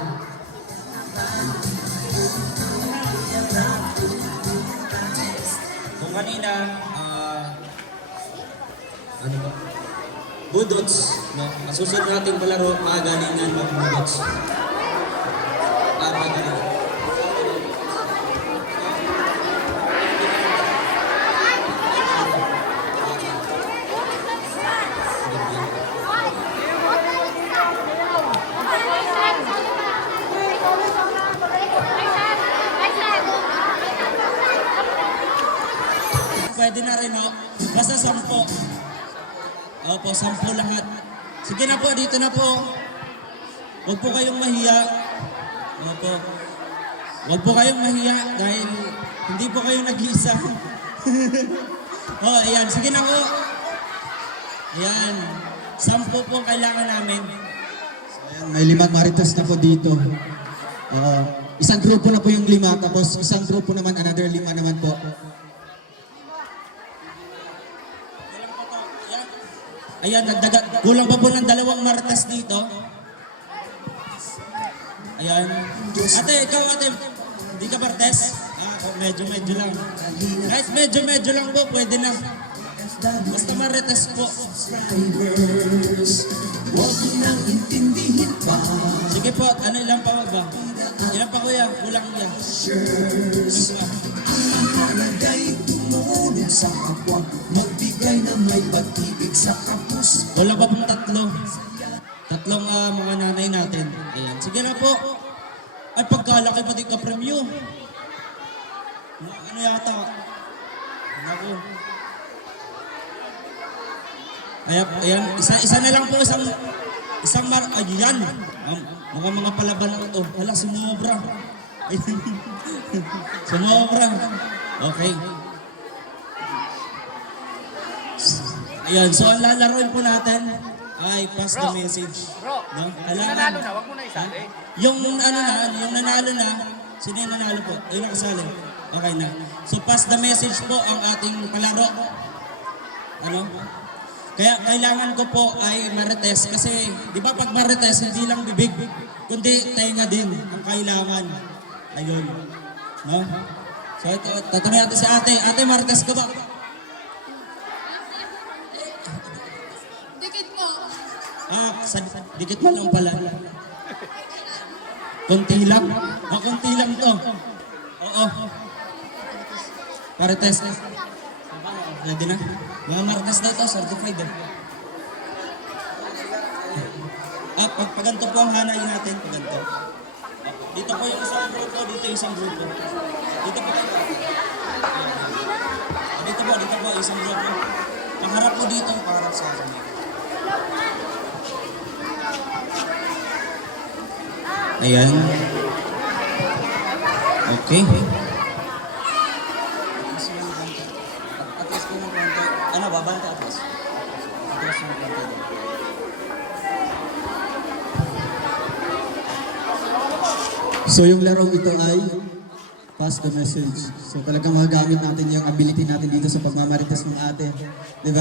Kung kanina, ano ba? Budots, no? Masusunod nating palaro, magalingan ng budots. Magalingan. Pwede na rin, no? Basta 10. Opo, 10 lahat. Sige na po, dito na po. Huwag po kayong mahiya. Opo. Huwag po kayong mahiya dahil hindi po kayo nag-iisa. Oh, ayan. Sige na po. Ayan. 10 po ang kailangan namin. Ayan, may 5 marites na po dito. Isang grupo na po yung 5, tapos isang grupo naman, another 5 naman po. Ayan, kulang pa po ng 2 marites dito. Ayan. Ate, ikaw ate, hindi ka marites? Medyo lang. Guys, medyo lang po, pwede na. Basta marites po. Sige po, ano ilang pa ba? Ilang pa kuya? Kulang niya. Sa kapwa, magbigay na may pag-ibig sa kapus. Wala pa pong 3. 3 mga nanay natin. Ayan. Sige na po. Ay, pagkalaki pati ka premyo. Ano yata? Naku. Ayan. Isa na lang po. Ayan. Mga palaban na ito. Wala, sumobra. Sumobra. Okay. Ayan, so ang lalaroin po natin ay pass the message. Bro, No? yung nanalo na, wag mo na isali. Yung nanalo na, sino yung nanalo po? Yung nakasali. Okay na. So pass the message po ang ating palaro. Ano? Kaya kailangan ko po ay marites kasi, di ba pag marites, hindi lang bibig, kundi tenga din ang kailangan. Ayun. No? So ito, tatanungin natin si ate. Ate, marites ka ba? Dikit pa lang pala. Kunti lang. Kunti lang to. Oo. Marites. Ready na? Mga marites na ito, certified. Pag ganito po ang hanayin natin. Ganito. Dito po yung isang grupo, dito yung isang grupo. Dito po. Dito po, isang grupo. Pangharap po dito, pangharap sa akin. Ayan. Okay. At least po ng konti. Ano, babanta? atras. Atras yung konti doon. So yung larong ito ay pass the message. So talagang magagamit natin yung ability natin dito sa pagmamarites ng ate. Di ba?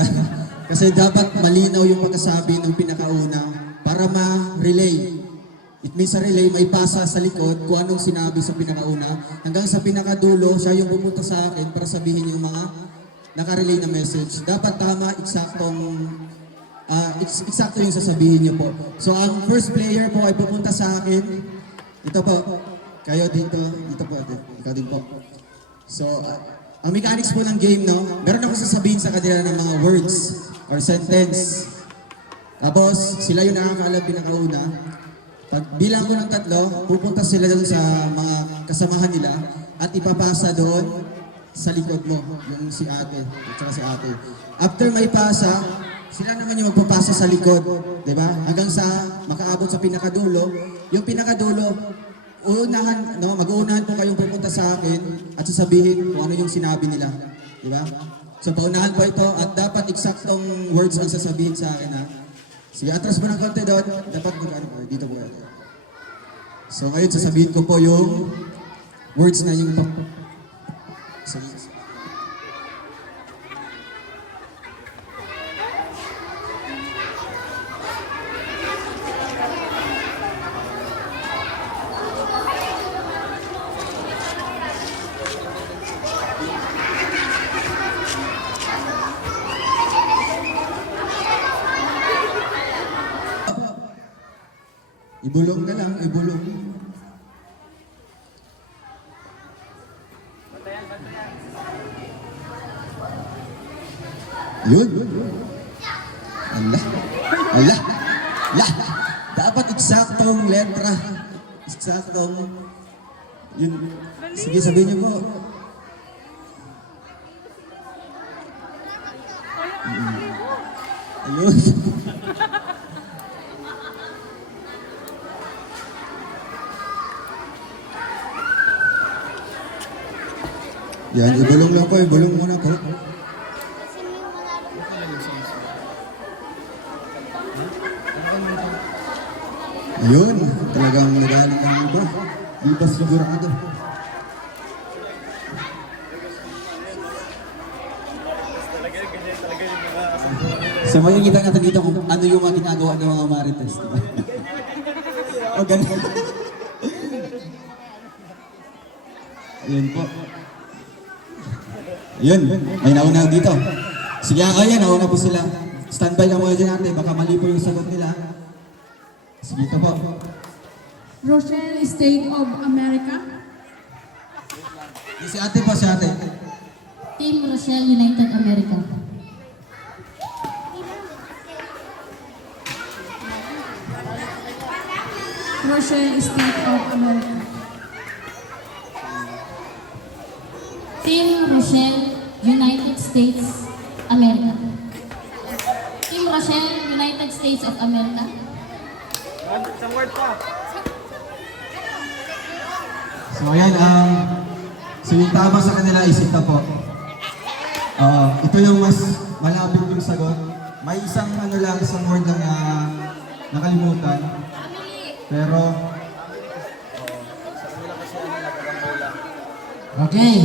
Kasi dapat malinaw yung pagkasabi ng pinakauna para ma-relay. It means sa relay, may pasa sa likod kung anong sinabi sa pinakauna. Hanggang sa pinakadulo, siya yung pupunta sa akin para sabihin yung mga nakarelay na message. Dapat tama, eksakto yung sasabihin niyo po. So ang first player po ay pupunta sa akin. Ito po, kayo dito po, ikaw din po. So, ang mechanics po ng game, no? Meron ako sasabihin sa kanila ng mga words or sentence. Tapos, sila yung nakakaalam pinakauna. Pag bilang ko ng 3, pupunta sila doon sa mga kasamahan nila at ipapasa doon sa likod mo, yung si ate, at saka si ate. After may pasa, sila naman yung magpapasa sa likod, di ba? Hanggang sa makaabot sa pinakadulo. Yung pinakadulo, mag-uunahan po kayong pupunta sa akin at sasabihin kung ano yung sinabi nila. Di ba? So paunahan po ito at dapat eksaktong words ang sasabihin sa akin, ha? Sige, atras mo ng konti doon. Dapat dito po. So ngayon, sasabihin ko po yung words na yung... Sige. Ibulong na lang, ibulong. Yun. Ala. Dapat eksaktong letra. Eksaktong. Yun. Sige, sabihin niyo po. Ayun. Yan, ibulong lang po, ibulong muna po. Ayun, talagang nagaling ang iba. Di ba sigurado? So makikita natin dito kung ano yung mga ginagawa ng mga marites. Diba? O ganun. Ayun po. Yun, may nauna dito. Sige, ayan, nauna po sila. Standby ka muna dyan natin, baka mali po yung sagot nila. Sige, ito po. Rochelle, State of America. Si ate po, si ate. Team Rochelle, United America. Rochelle, State of America. Team Rochelle, United States, America. Team Rochelle, United States of America. So ayan, so yung tama sa kanila is ito po. Ito yung mas malapit yung sagot. May isang isang word lang na nakalimutan. Pero, Okay.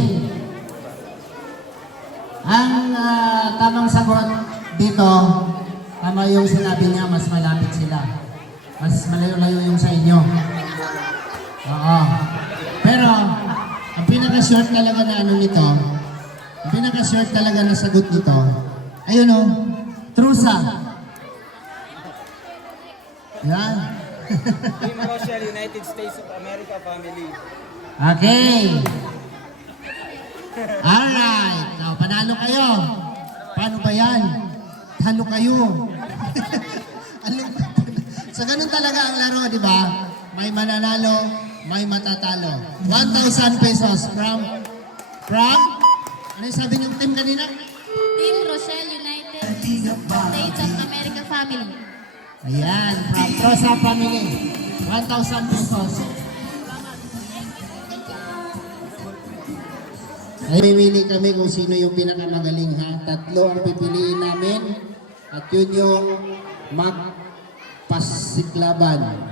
Ang tamang sagot dito, tama yung sinabi niya, mas malapit sila. Mas malayo-layo yung sa inyo. Oo. Pero, ang pinaka-short talaga na ano nito, ang pinaka-short talaga na sagot nito, ayun o, trusa. Yan. Team Rochelle, United States of America family. Okay. Alright. Now, panalo kayo. Paano ba yan? Talo kayo. So, ganun talaga ang laro, di ba? May mananalo, may matatalo. 1,000 pesos from, ano yung sabi niyong team kanina? Team Rochelle, United States of America family. Ayan, from Trosa family. 1,000 pesos. Ay, mamimili kami kung sino yung pinakamagaling ha. 3 ang pipiliin namin. At yun yung magpasiklaban.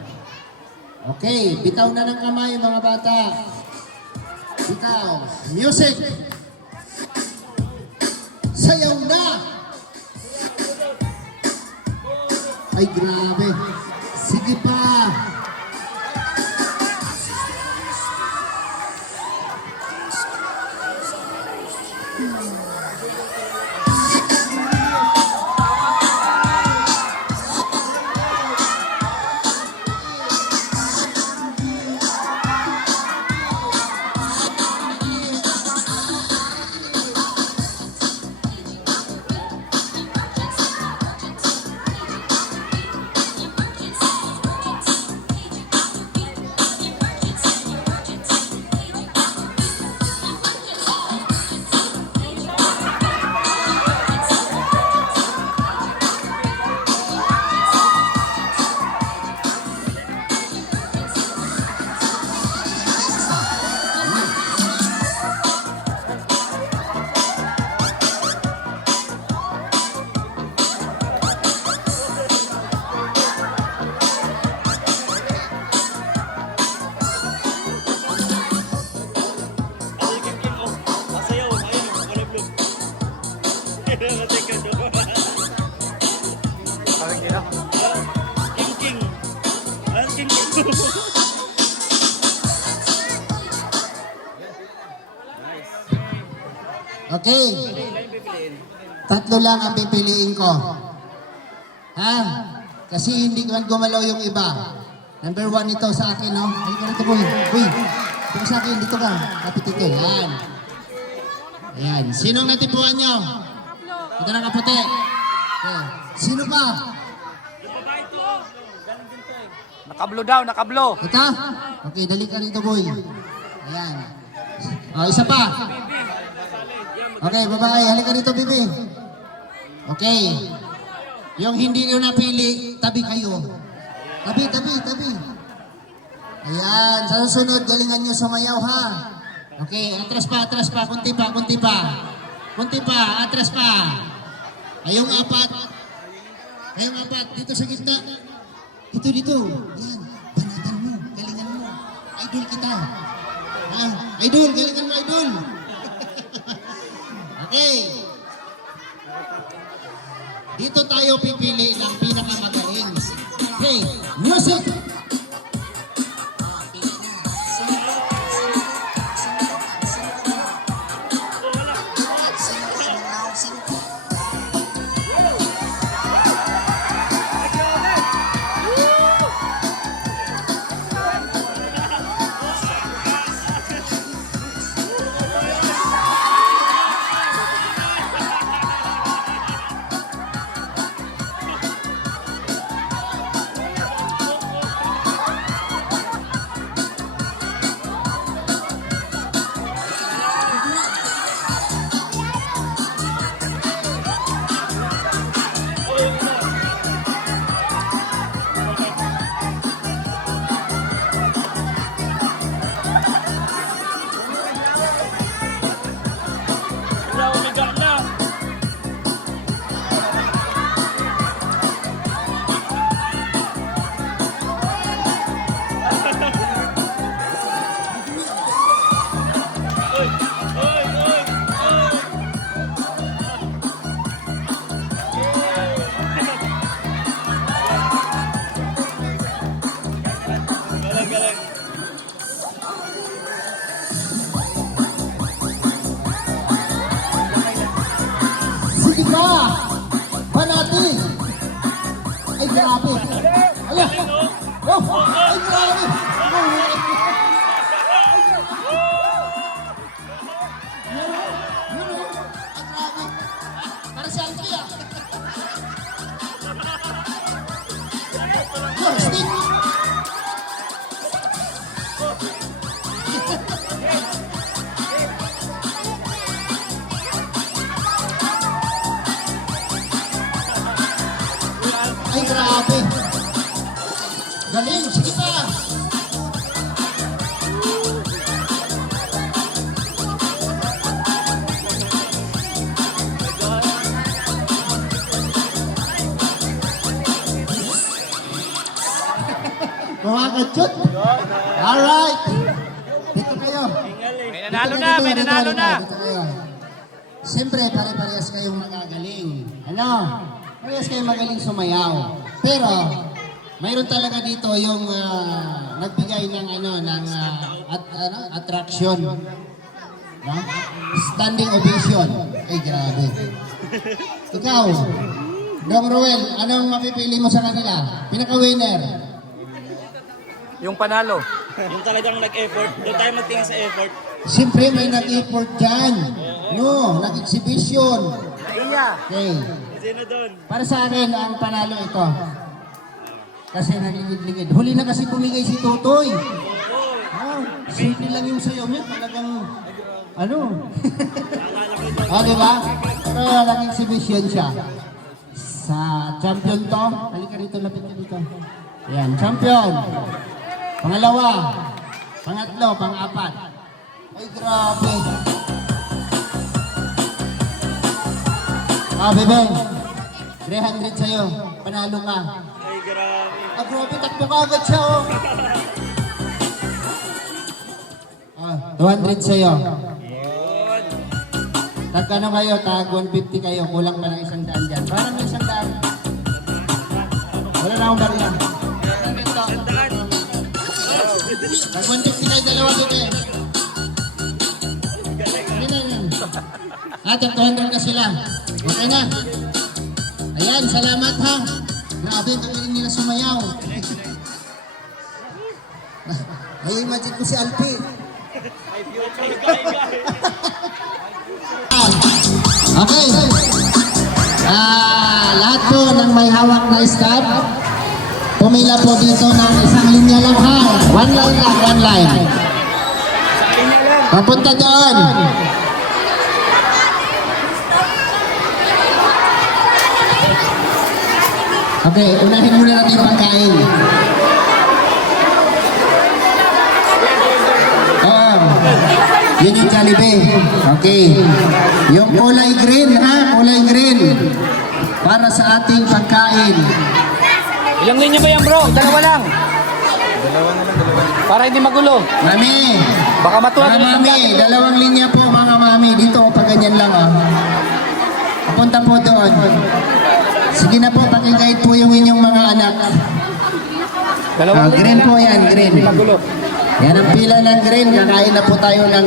Okay, bitaw na ng kamay mga bata. Bitaw. Music. Sayaw na. Ay, grabe. Sige pa. Okay. 3 lang ang pipiliin ko. Ha? Kasi hindi man gumalaw yung iba. Number 1 ito sa akin, no? Ay, ka rito, boy. Boy, ito sa akin, dito ka. Kapit ito. Yan. Ayan. Sinong natipuan nyo? Ito na kaputi. Okay. Sino pa? Nakablo daw, nakablo. Ito? Okay, dali ka rito, boy. Ayan. O, isa pa. Okay, babae. Halika dito, bibi. Okay. Yung hindi nyo napili, tabi kayo. Tabi, tabi, tabi. Ayan. Sa susunod, galingan nyo sumayaw, ha? Okay, atras pa, atras pa. Kunti pa, kunti pa. Kunti pa, atras pa. Ayong 4. Ayong 4. Dito sa gitna. Dito, dito. Ayan. Banatan mo. Galingan mo. Idol kita. Ah, idol. Galingan mo, idol. Okay. Dito tayo pipili ng pinakamagaling. Okay, music! Sige pa! Panati! Ay, grabe! Ala! Oh! Ay, grabe! Para si Alfie, ah! Yo, stick! Ay, grabe. Galing, sige pa. Kumakachut. Alright. Dito kayo. May nanalo na, may nanalo na. Dito kayo. Siyempre, pare-parehas kayong magagaling. Ano? Parehas kayong magaling sumayaw. Pero, mayroon talaga dito yung nagbigay ng attraction. No? Standing ovation. Ay, grabe. Ikaw, Dong Ruel, anong mapipili mo sa kanila? Pinaka-winner. Yung panalo. Yung talagang nag-effort, doon tayo magtingin sa effort. Siyempre, may nag-effort dyan. No, nag-exhibition. Okay. Sino doon? Para sa akin, ang panalo ito. Kasi nagligid-ligid. Huli na kasi bumigay si Totoy. Oh, simple lang yung sayaw niya. Talagang, ano? O, diba? Pero nag-exhibition siya. Sa champion to. Halika rito, lapit ka dito. Ayan, champion. Pangalawa. Pangatlo, pang-apat. Ay, grabe. Bebe. 300 sa'yo. Panalo ka. Ay, grabe. Grabe, takbo ka agad siya, oh. 200 sa'yo. Tag ano kayo, tag 150 kayo. Kulang pa ng 100 dyan. Parang may 100. Wala na akong barila. Tag 150 kayo, dalawa dito eh. Tag 200 ka sila. Okay na. Ayan, salamat ha. Grabe, magaling nila sumayaw. Ay, imagine ko si Alpi. Okay. Lahat po ng may hawak na scarf, pumila po dito ng isang linya lang ha. One line lang, one line. Papunta doon. Okay, unahin muna natin yung pagkain. Yun yung Jollibee. Okay. Yung kulay green ha, kulay green. Para sa ating pagkain. Ilang linya ba yan, bro? Dalawa lang. Para hindi magulo. Mami. Baka matuwa Mga mami, dalawang linya po mga mami. Dito, pag ganyan lang oh. Papunta po doon. Sige na po, pakiguide po yung inyong mga anak. Dalawang linya Green lang. po yan, green. Hindi magulo. Yan ang pila ng green. Kakain na po tayo ng...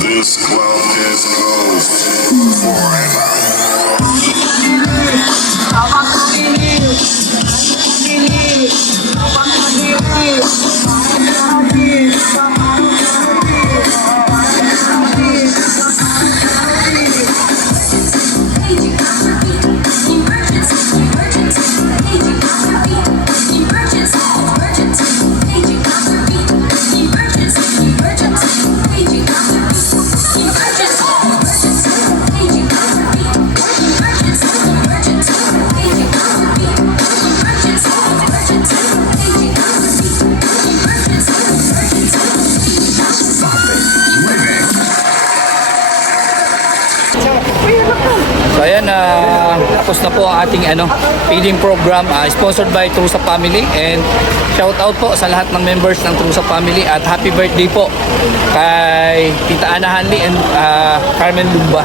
This club is closed forever. So ayan, tapos na po ang ating feeding program sponsored by True sa Family, and shout out po sa lahat ng members ng True sa Family at happy birthday po kay Tita Ana Hanley and Carmen Lumba.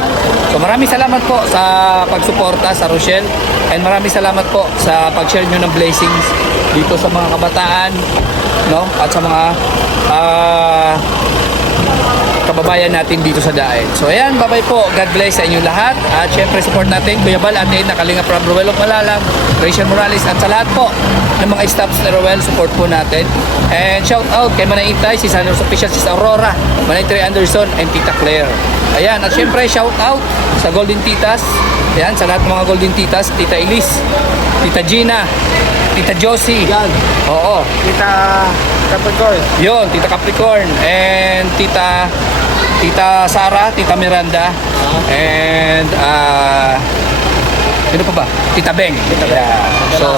So maraming salamat po sa pagsuporta sa Rochelle, and maraming salamat po sa pag-share nyo ng blessings dito sa mga kabataan, no? At sa mga kababayan natin dito sa Daet. So ayan, bye-bye po. God bless sa inyo lahat. At syempre support natin Kuya Bal, Ate Edna, Kalingap Rob, Ruel of Malalag, Rachel Morales, at sa lahat po ng mga staffs na Ruel, support po natin. And shout out kay Manay Intay, si Sanros Official, si Aurora, Manay Trey Anderson, and Tita Claire. Ayan, at syempre shout out sa Golden Titas. Ayan, sa lahat ng mga Golden Titas, Tita Elise, Tita Gina, Tita Josie. Yan. Oo. Kita Capricorn. Yun, Tita Capricorn. And Tita Sara, Tita Miranda. And sino pa ba? Tita Beng. Yeah. So,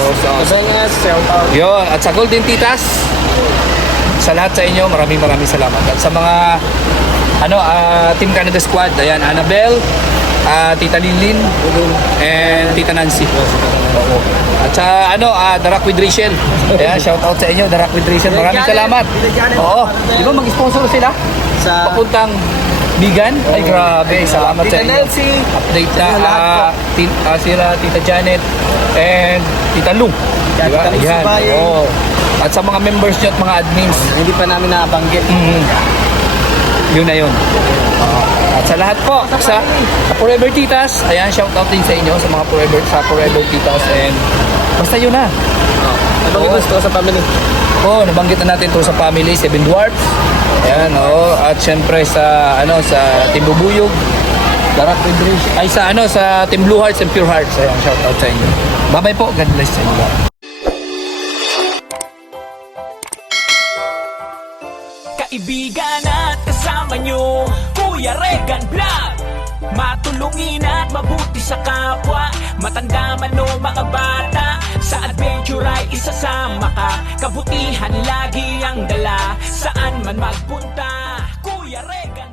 yun. At sa Golden Titas, sa lahat sa inyo, maraming salamat. At sa mga Team Canada Squad, ayan, Annabelle, Tita Lilin, and Tita Nancy. Oo. At sa The Rock with Rachel. Ayan, shout out sa inyo, The Rock with Rachel. Maraming salamat. Oo. Di ba mag-sponsor sila? Sa Papuntang Bigan? Ay, grabe. Salamat sa inyo. Update na sila, Tita Janet, and Tita Lu. Diba? Ayan. Oo. At sa mga members nyo at mga admins, Hindi pa namin nabanggit. yun na yun. At sa lahat po, sa Forever Titas, ayan, shout out din sa inyo sa mga Forever Titas, and basta yun na. Nabanggit ko sa family. Nabanggit na natin to sa family, 7 Dwarfs. Ayan, at syempre sa Team Bubuyog, Darak Federation, ay sa Team Blue Hearts and Pure Hearts. Ayan, shout out sa inyo. Bye-bye po, God bless sa inyo. Kaibigan at kasama nyo, Kuya Regan Vlog. Matulungin at mabuti sa kapwa, matanda man o mga bata, sa adventure ay isasama ka. Kabutihan lagi ang dala, saan man magpunta, Kuya Regan.